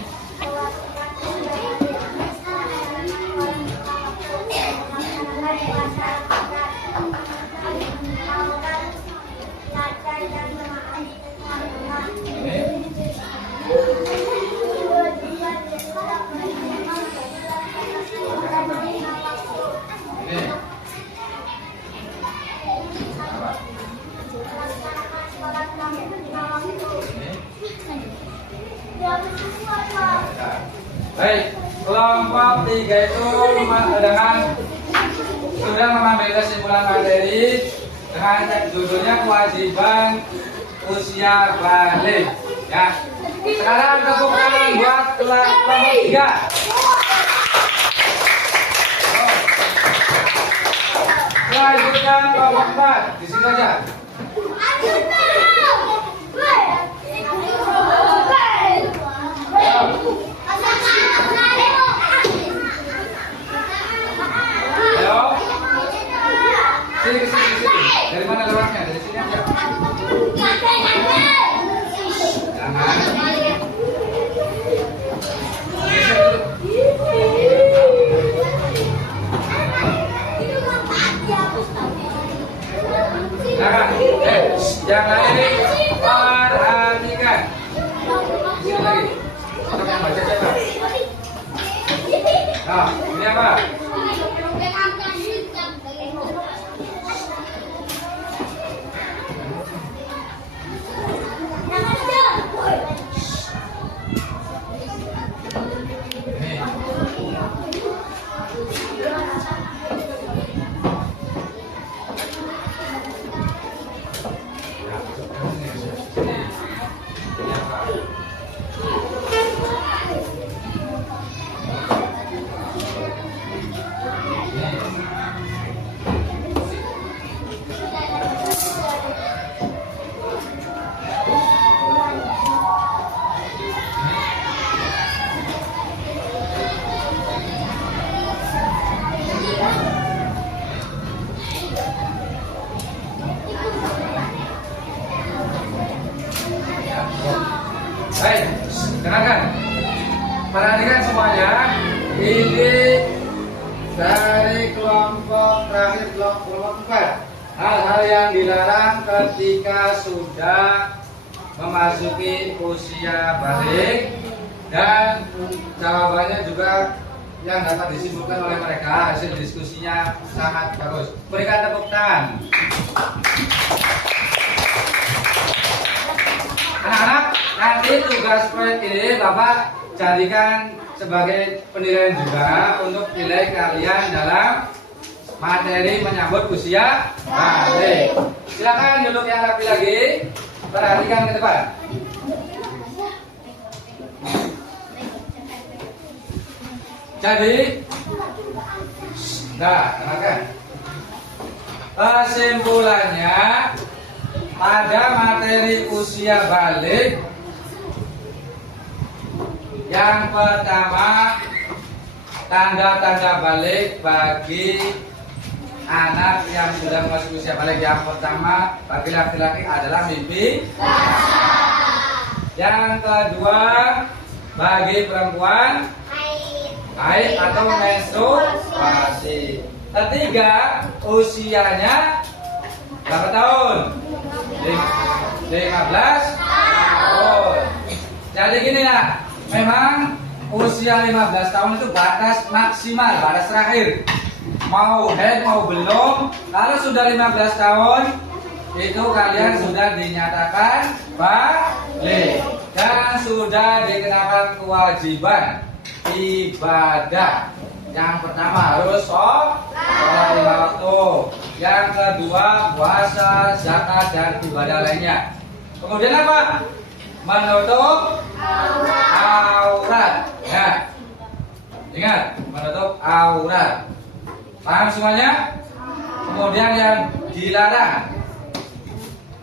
Baik, kelompok 3 itu dengan sudah mengambil kesimpulan materi dengan judulnya kewajiban usia balik. Ya. Sekarang tepuk tangan buat kelompok 3. Selanjutnya kelompok 4 di sini aja. Ayo. Sini. Dari mana lewatnya? Dari sini aja. Jangan. Jangan ini perhatikan. Sini lagi. Untuk yang baca siapa? Nah, ini apa? Baik, dengarkan. Perhatikan semuanya. Ini dari kelompok terakhir, kelompok 4. Hal-hal yang dilarang ketika sudah memasuki usia balik, dan jawabannya juga yang dapat disimpulkan oleh mereka. Hasil diskusinya sangat bagus. Berikan tepuk tangan. Anak-anak, nanti tugas proyek ini Bapak jadikan sebagai penilaian juga untuk nilai kalian dalam materi menyambut usia balik. Silakan duduk yang rapi lagi. Perhatikan ke depan. Jadi, nah, dengarkan. Kesimpulannya, pada materi usia balik, yang pertama, tanda-tanda balik bagi anak yang sudah masuk usia balik. Yang pertama, bagi laki-laki adalah mimpi basah. Yang kedua, bagi perempuan haid atau menstruasi. Ketiga, usianya berapa tahun? 15 tahun. Jadi gini lah, memang usia 15 tahun itu batas maksimal, batas terakhir. Mau haid mau belum, kalau sudah 15 tahun itu kalian sudah dinyatakan balik dan sudah dikenakan kewajiban ibadah. Yang pertama harus sholat 5 waktu. Yang kedua puasa, zakat dan ibadah lainnya. Kemudian apa? Menutup aurat. Ya. Ingat, menutup aurat. Paham semuanya? Kemudian yang dilarang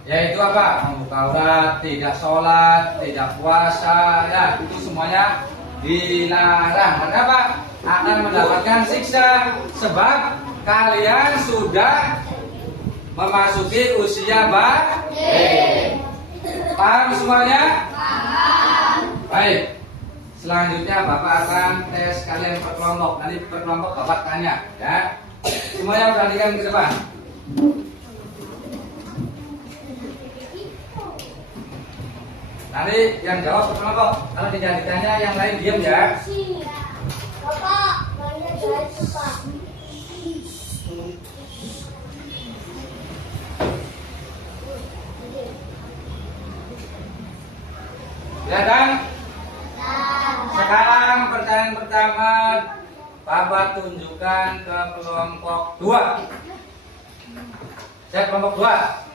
yaitu apa? Membuka aurat, tidak sholat, tidak puasa, ya itu semuanya dilarang. Kenapa? Akan mendapatkan siksa sebab kalian sudah memasuki usia balik. Paham semuanya? Paham. Baik. Selanjutnya Bapak akan tes kalian per kelompok. Nanti per kelompok Bapak tanya, ya. Semuanya perhatikan ke depan. Nanti yang jawab per kelompok. Kalau tidak ditanya yang lain diam ya. Bapak, banyak saya cepat. Ya kan? Sekarang pertanyaan tunjukkan ke kelompok 2. Cek kelompok 2.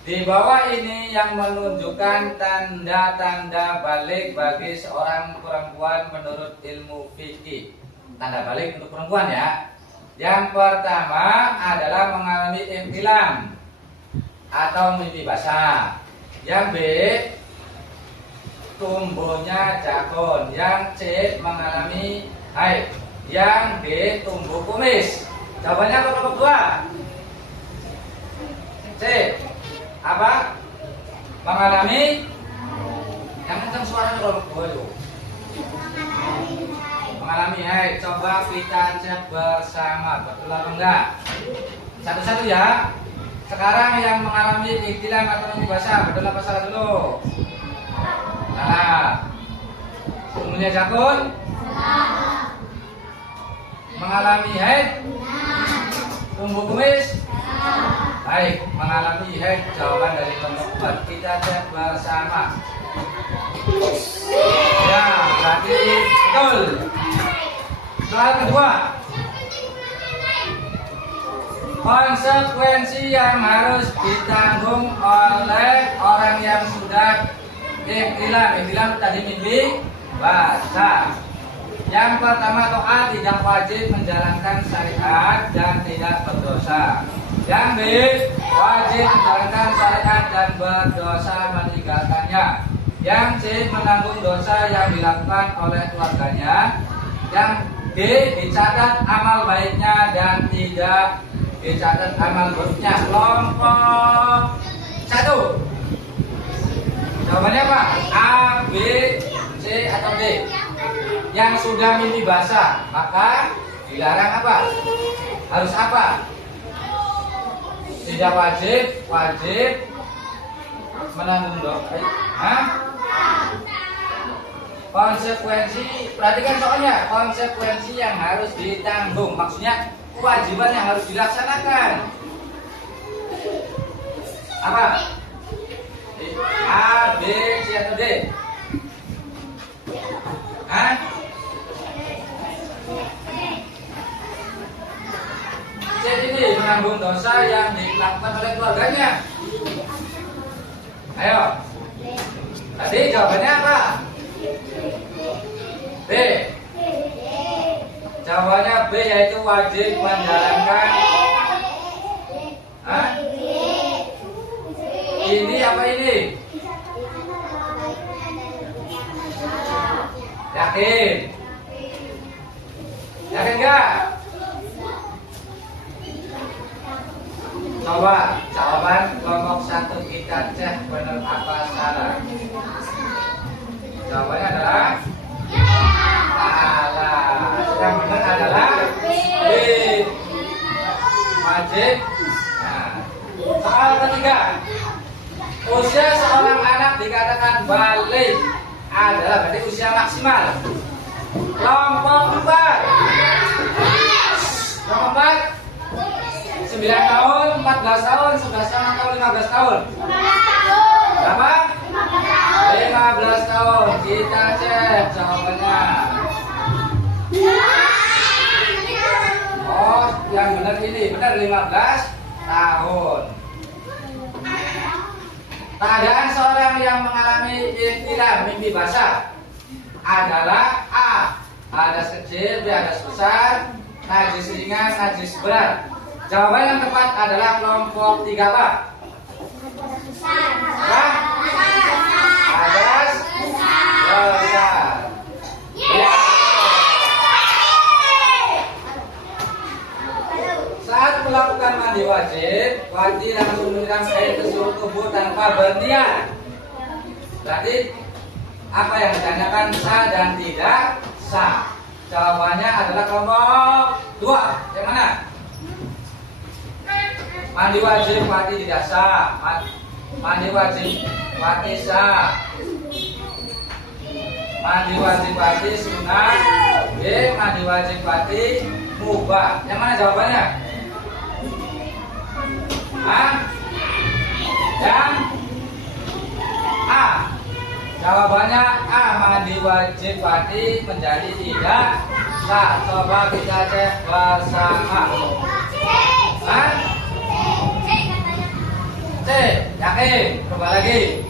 Di bawah ini yang menunjukkan tanda-tanda balik bagi seorang perempuan menurut ilmu fikih. Tanda balik untuk perempuan ya. Yang pertama adalah mengalami ihtilam atau mimpi basah. Yang B, tumbuhnya jakun. Yang C, mengalami haid. Yang D, tumbuh kumis. Jawabannya apa kelompok 2? C. Apa? Mengalami? Yang kencang suaranya kelompok 2 yuk. Mengalami haid. Coba kita cek bersama, betul atau enggak? Satu-satu ya. Sekarang yang mengalami ihtilam atau mimpi basah, betul apa salah dulu? Salah. Tumbuhnya jakun? Mengalami haid? Tumbuh kumis? Baik, mengalami haid. Jawaban dari kelompok 4. Kita cek bersama. Ya, berarti betul. Soal kedua. Konsekuensi yang harus ditanggung oleh orang yang sudah ihtilam. Ihtilam tadi mimpi basah. Yang pertama, atau A, tidak wajib menjalankan syariat dan tidak berdosa. Yang B, wajib menjalankan syariat dan berdosa meninggalkannya. Yang C, menanggung dosa yang dilakukan oleh keluarganya. Yang D, dicatat amal baiknya dan tidak dicatat amal buruknya. Kelompok 1. Jawabannya apa? A, B, C atau D? Yang sudah mimpi basah, maka dilarang apa? Harus apa? Tidak wajib, wajib menanggung dosa. Konsekuensi, perhatikan soalnya, konsekuensi yang harus ditanggung, maksudnya kewajiban yang harus dilaksanakan. Apa? A, B, C atau D? C ini menanggung dosa yang dilakukan oleh keluarganya. Ayo. Tadi jawabannya apa? B. Jawabannya B, yaitu wajib menjalankan. Ini apa ini? Yakin? Yakin enggak? Coba jawaban kelompok 1 kita cek benar apa salah. Jawabannya adalah salah. Yang benar adalah B. Wajib. Nah, soal ketiga. Usia seorang anak dikatakan balik adalah berarti usia maksimal. Kelompok 4. Kelompok 4. 9 tahun, 14 tahun, 11 tahun atau 15 tahun? Berapa? 15 tahun. Kita cek jawabannya. Oh, yang benar ini. Benar 15 tahun. Keadaan seorang yang mengalami ihtilam mimpi basah adalah A, hadas kecil, B, hadas besar, najis ringan, najis berat. Jawaban yang tepat adalah kelompok 3 Pak. Hadas besar. Ya. Saat melakukan mandi wajib langsung menyiram air ke seluruh tubuh tanpa berniat. Berarti apa yang ditanyakan sah dan tidak sah? Jawabannya adalah kelompok 2. Yang mana? Mandi wajib mati tidak sah. Mandi wajib mati sah. Mandi wajib mati sunat. B, mandi wajib mati mubah. Yang mana jawabannya? Yang A. Jawabannya A, mandi wajib mati menjadi tidak Nah, coba kita cek bersama. Hah? C, yakin? Coba lagi.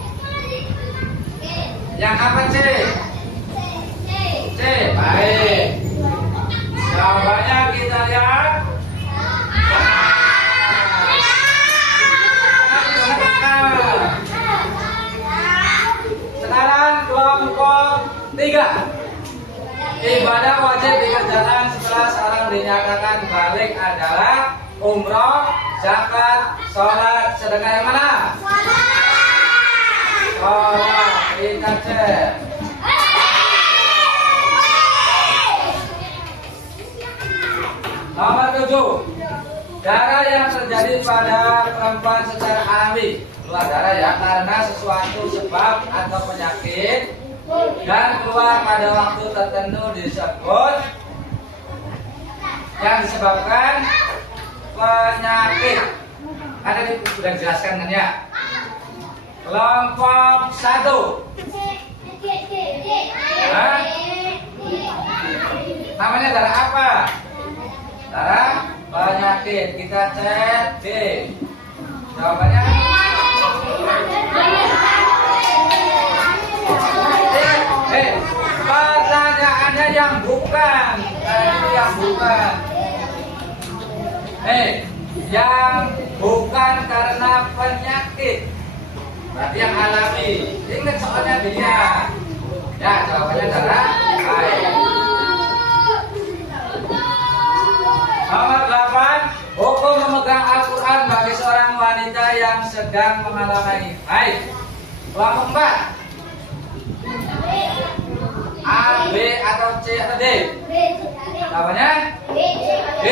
Yang apa C? C, baik. Jawabannya kita lihat. Sekarang kelompok 3. Ibadah wajib dikerjakan setelah seorang dinyatakan balik adalah umroh, zakat, sholat, sedekah yang mana? Sholat. Kita cek. Nomor 7. Darah yang terjadi pada perempuan secara alami, keluar darah ya karena sesuatu sebab atau penyakit dan keluar pada waktu tertentu disebut yang disebabkan penyakit. Ada sudah dijelaskan kan ya? Kelompok 1. Hah? Namanya darah apa? Darah penyakit. Kita cek D. Jawabannya pertanyaannya yang bukan. Yang bukan. Yang bukan karena penyakit. Berarti yang alami. Ingat soalnya dia. Ya, jawabannya adalah baik. Nomor 8. Hukum memegang Al-Quran bagi seorang wanita yang sedang mengalami haid. Kelompok 4. A, B, atau C, atau D? Jawabannya? D.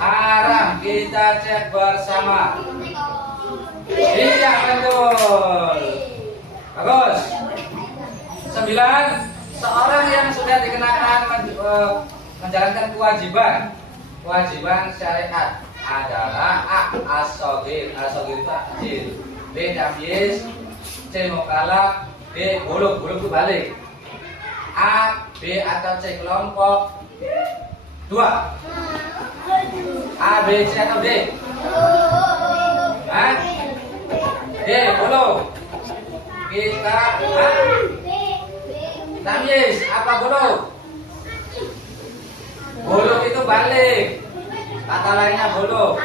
Haram. Kita cek bersama. Iya, betul. Bagus. 9. Seorang yang sudah dikenakan menjalankan kewajiban syariat adalah A. As-shogir. As-shogir itu kecil. B. Tamyiz. C. Mukallaf. D. Bulug. Bulug itu balik. A, B, atau C? Kelompok 2. A, B, C, atau D? Hah? D. Bulug. Kita tamyiz. Apa bulug? Bulug itu balik. Kata lainnya bulug.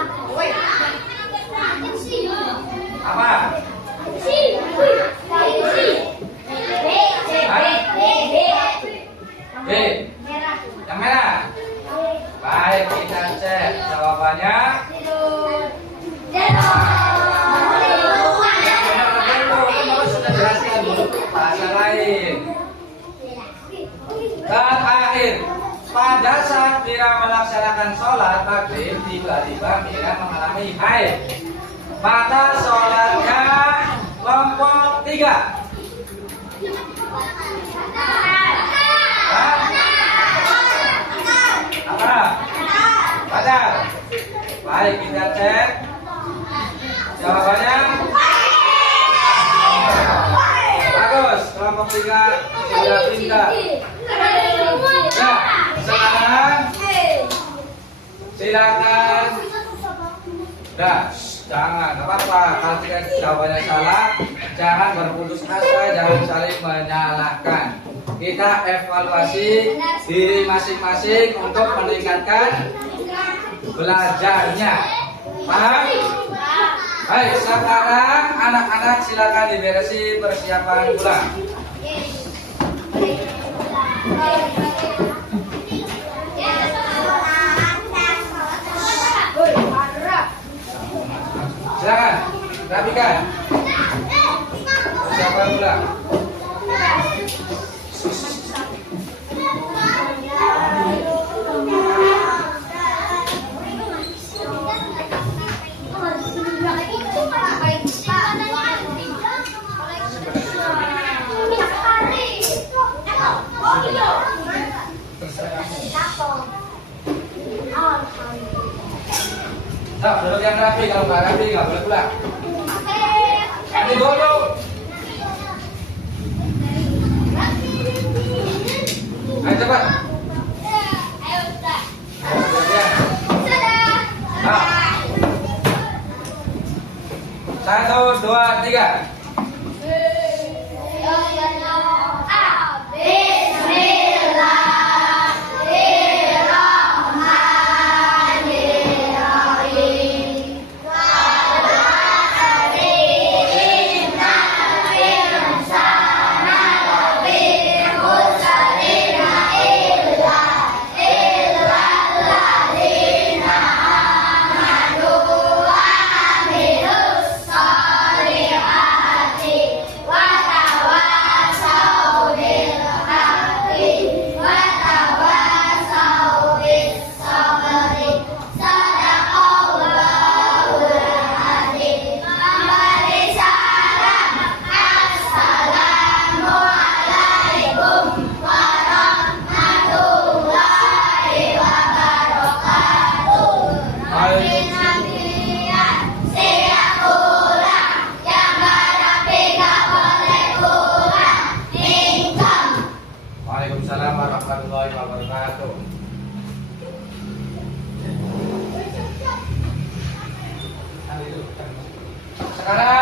Apa? B. Yang merah. Baik, kita cek jawabannya. Sudah jelaskan bulug itu bahasa lain. Terakhir, pada saat Mira melaksanakan sholat maghrib, tiba-tiba Mira mengalami haid. Maka sholatnya kelompok 3. Apa? Batal. Baik, kita cek jawabannya. Bagus, kelompok 3 sudah pindah. Nah, sekarang silakan. Dah, jangan apa-apa. Kalau tidak jawabannya salah, jangan berputus asa, jangan saling menyalahkan. Kita evaluasi diri masing-masing untuk meningkatkan belajarnya. Paham? Baik, sekarang anak-anak silakan diberesi persiapan pulang. Silakan, rapikan. Persiapan pulang. Nah, duduk yang rapi, kalau nggak rapi nggak boleh pulang. Nanti dulu. Ayo cepat. 1, 2, 3. Waalaikumsalam warahmatullahi wabarakatuh. Sekarang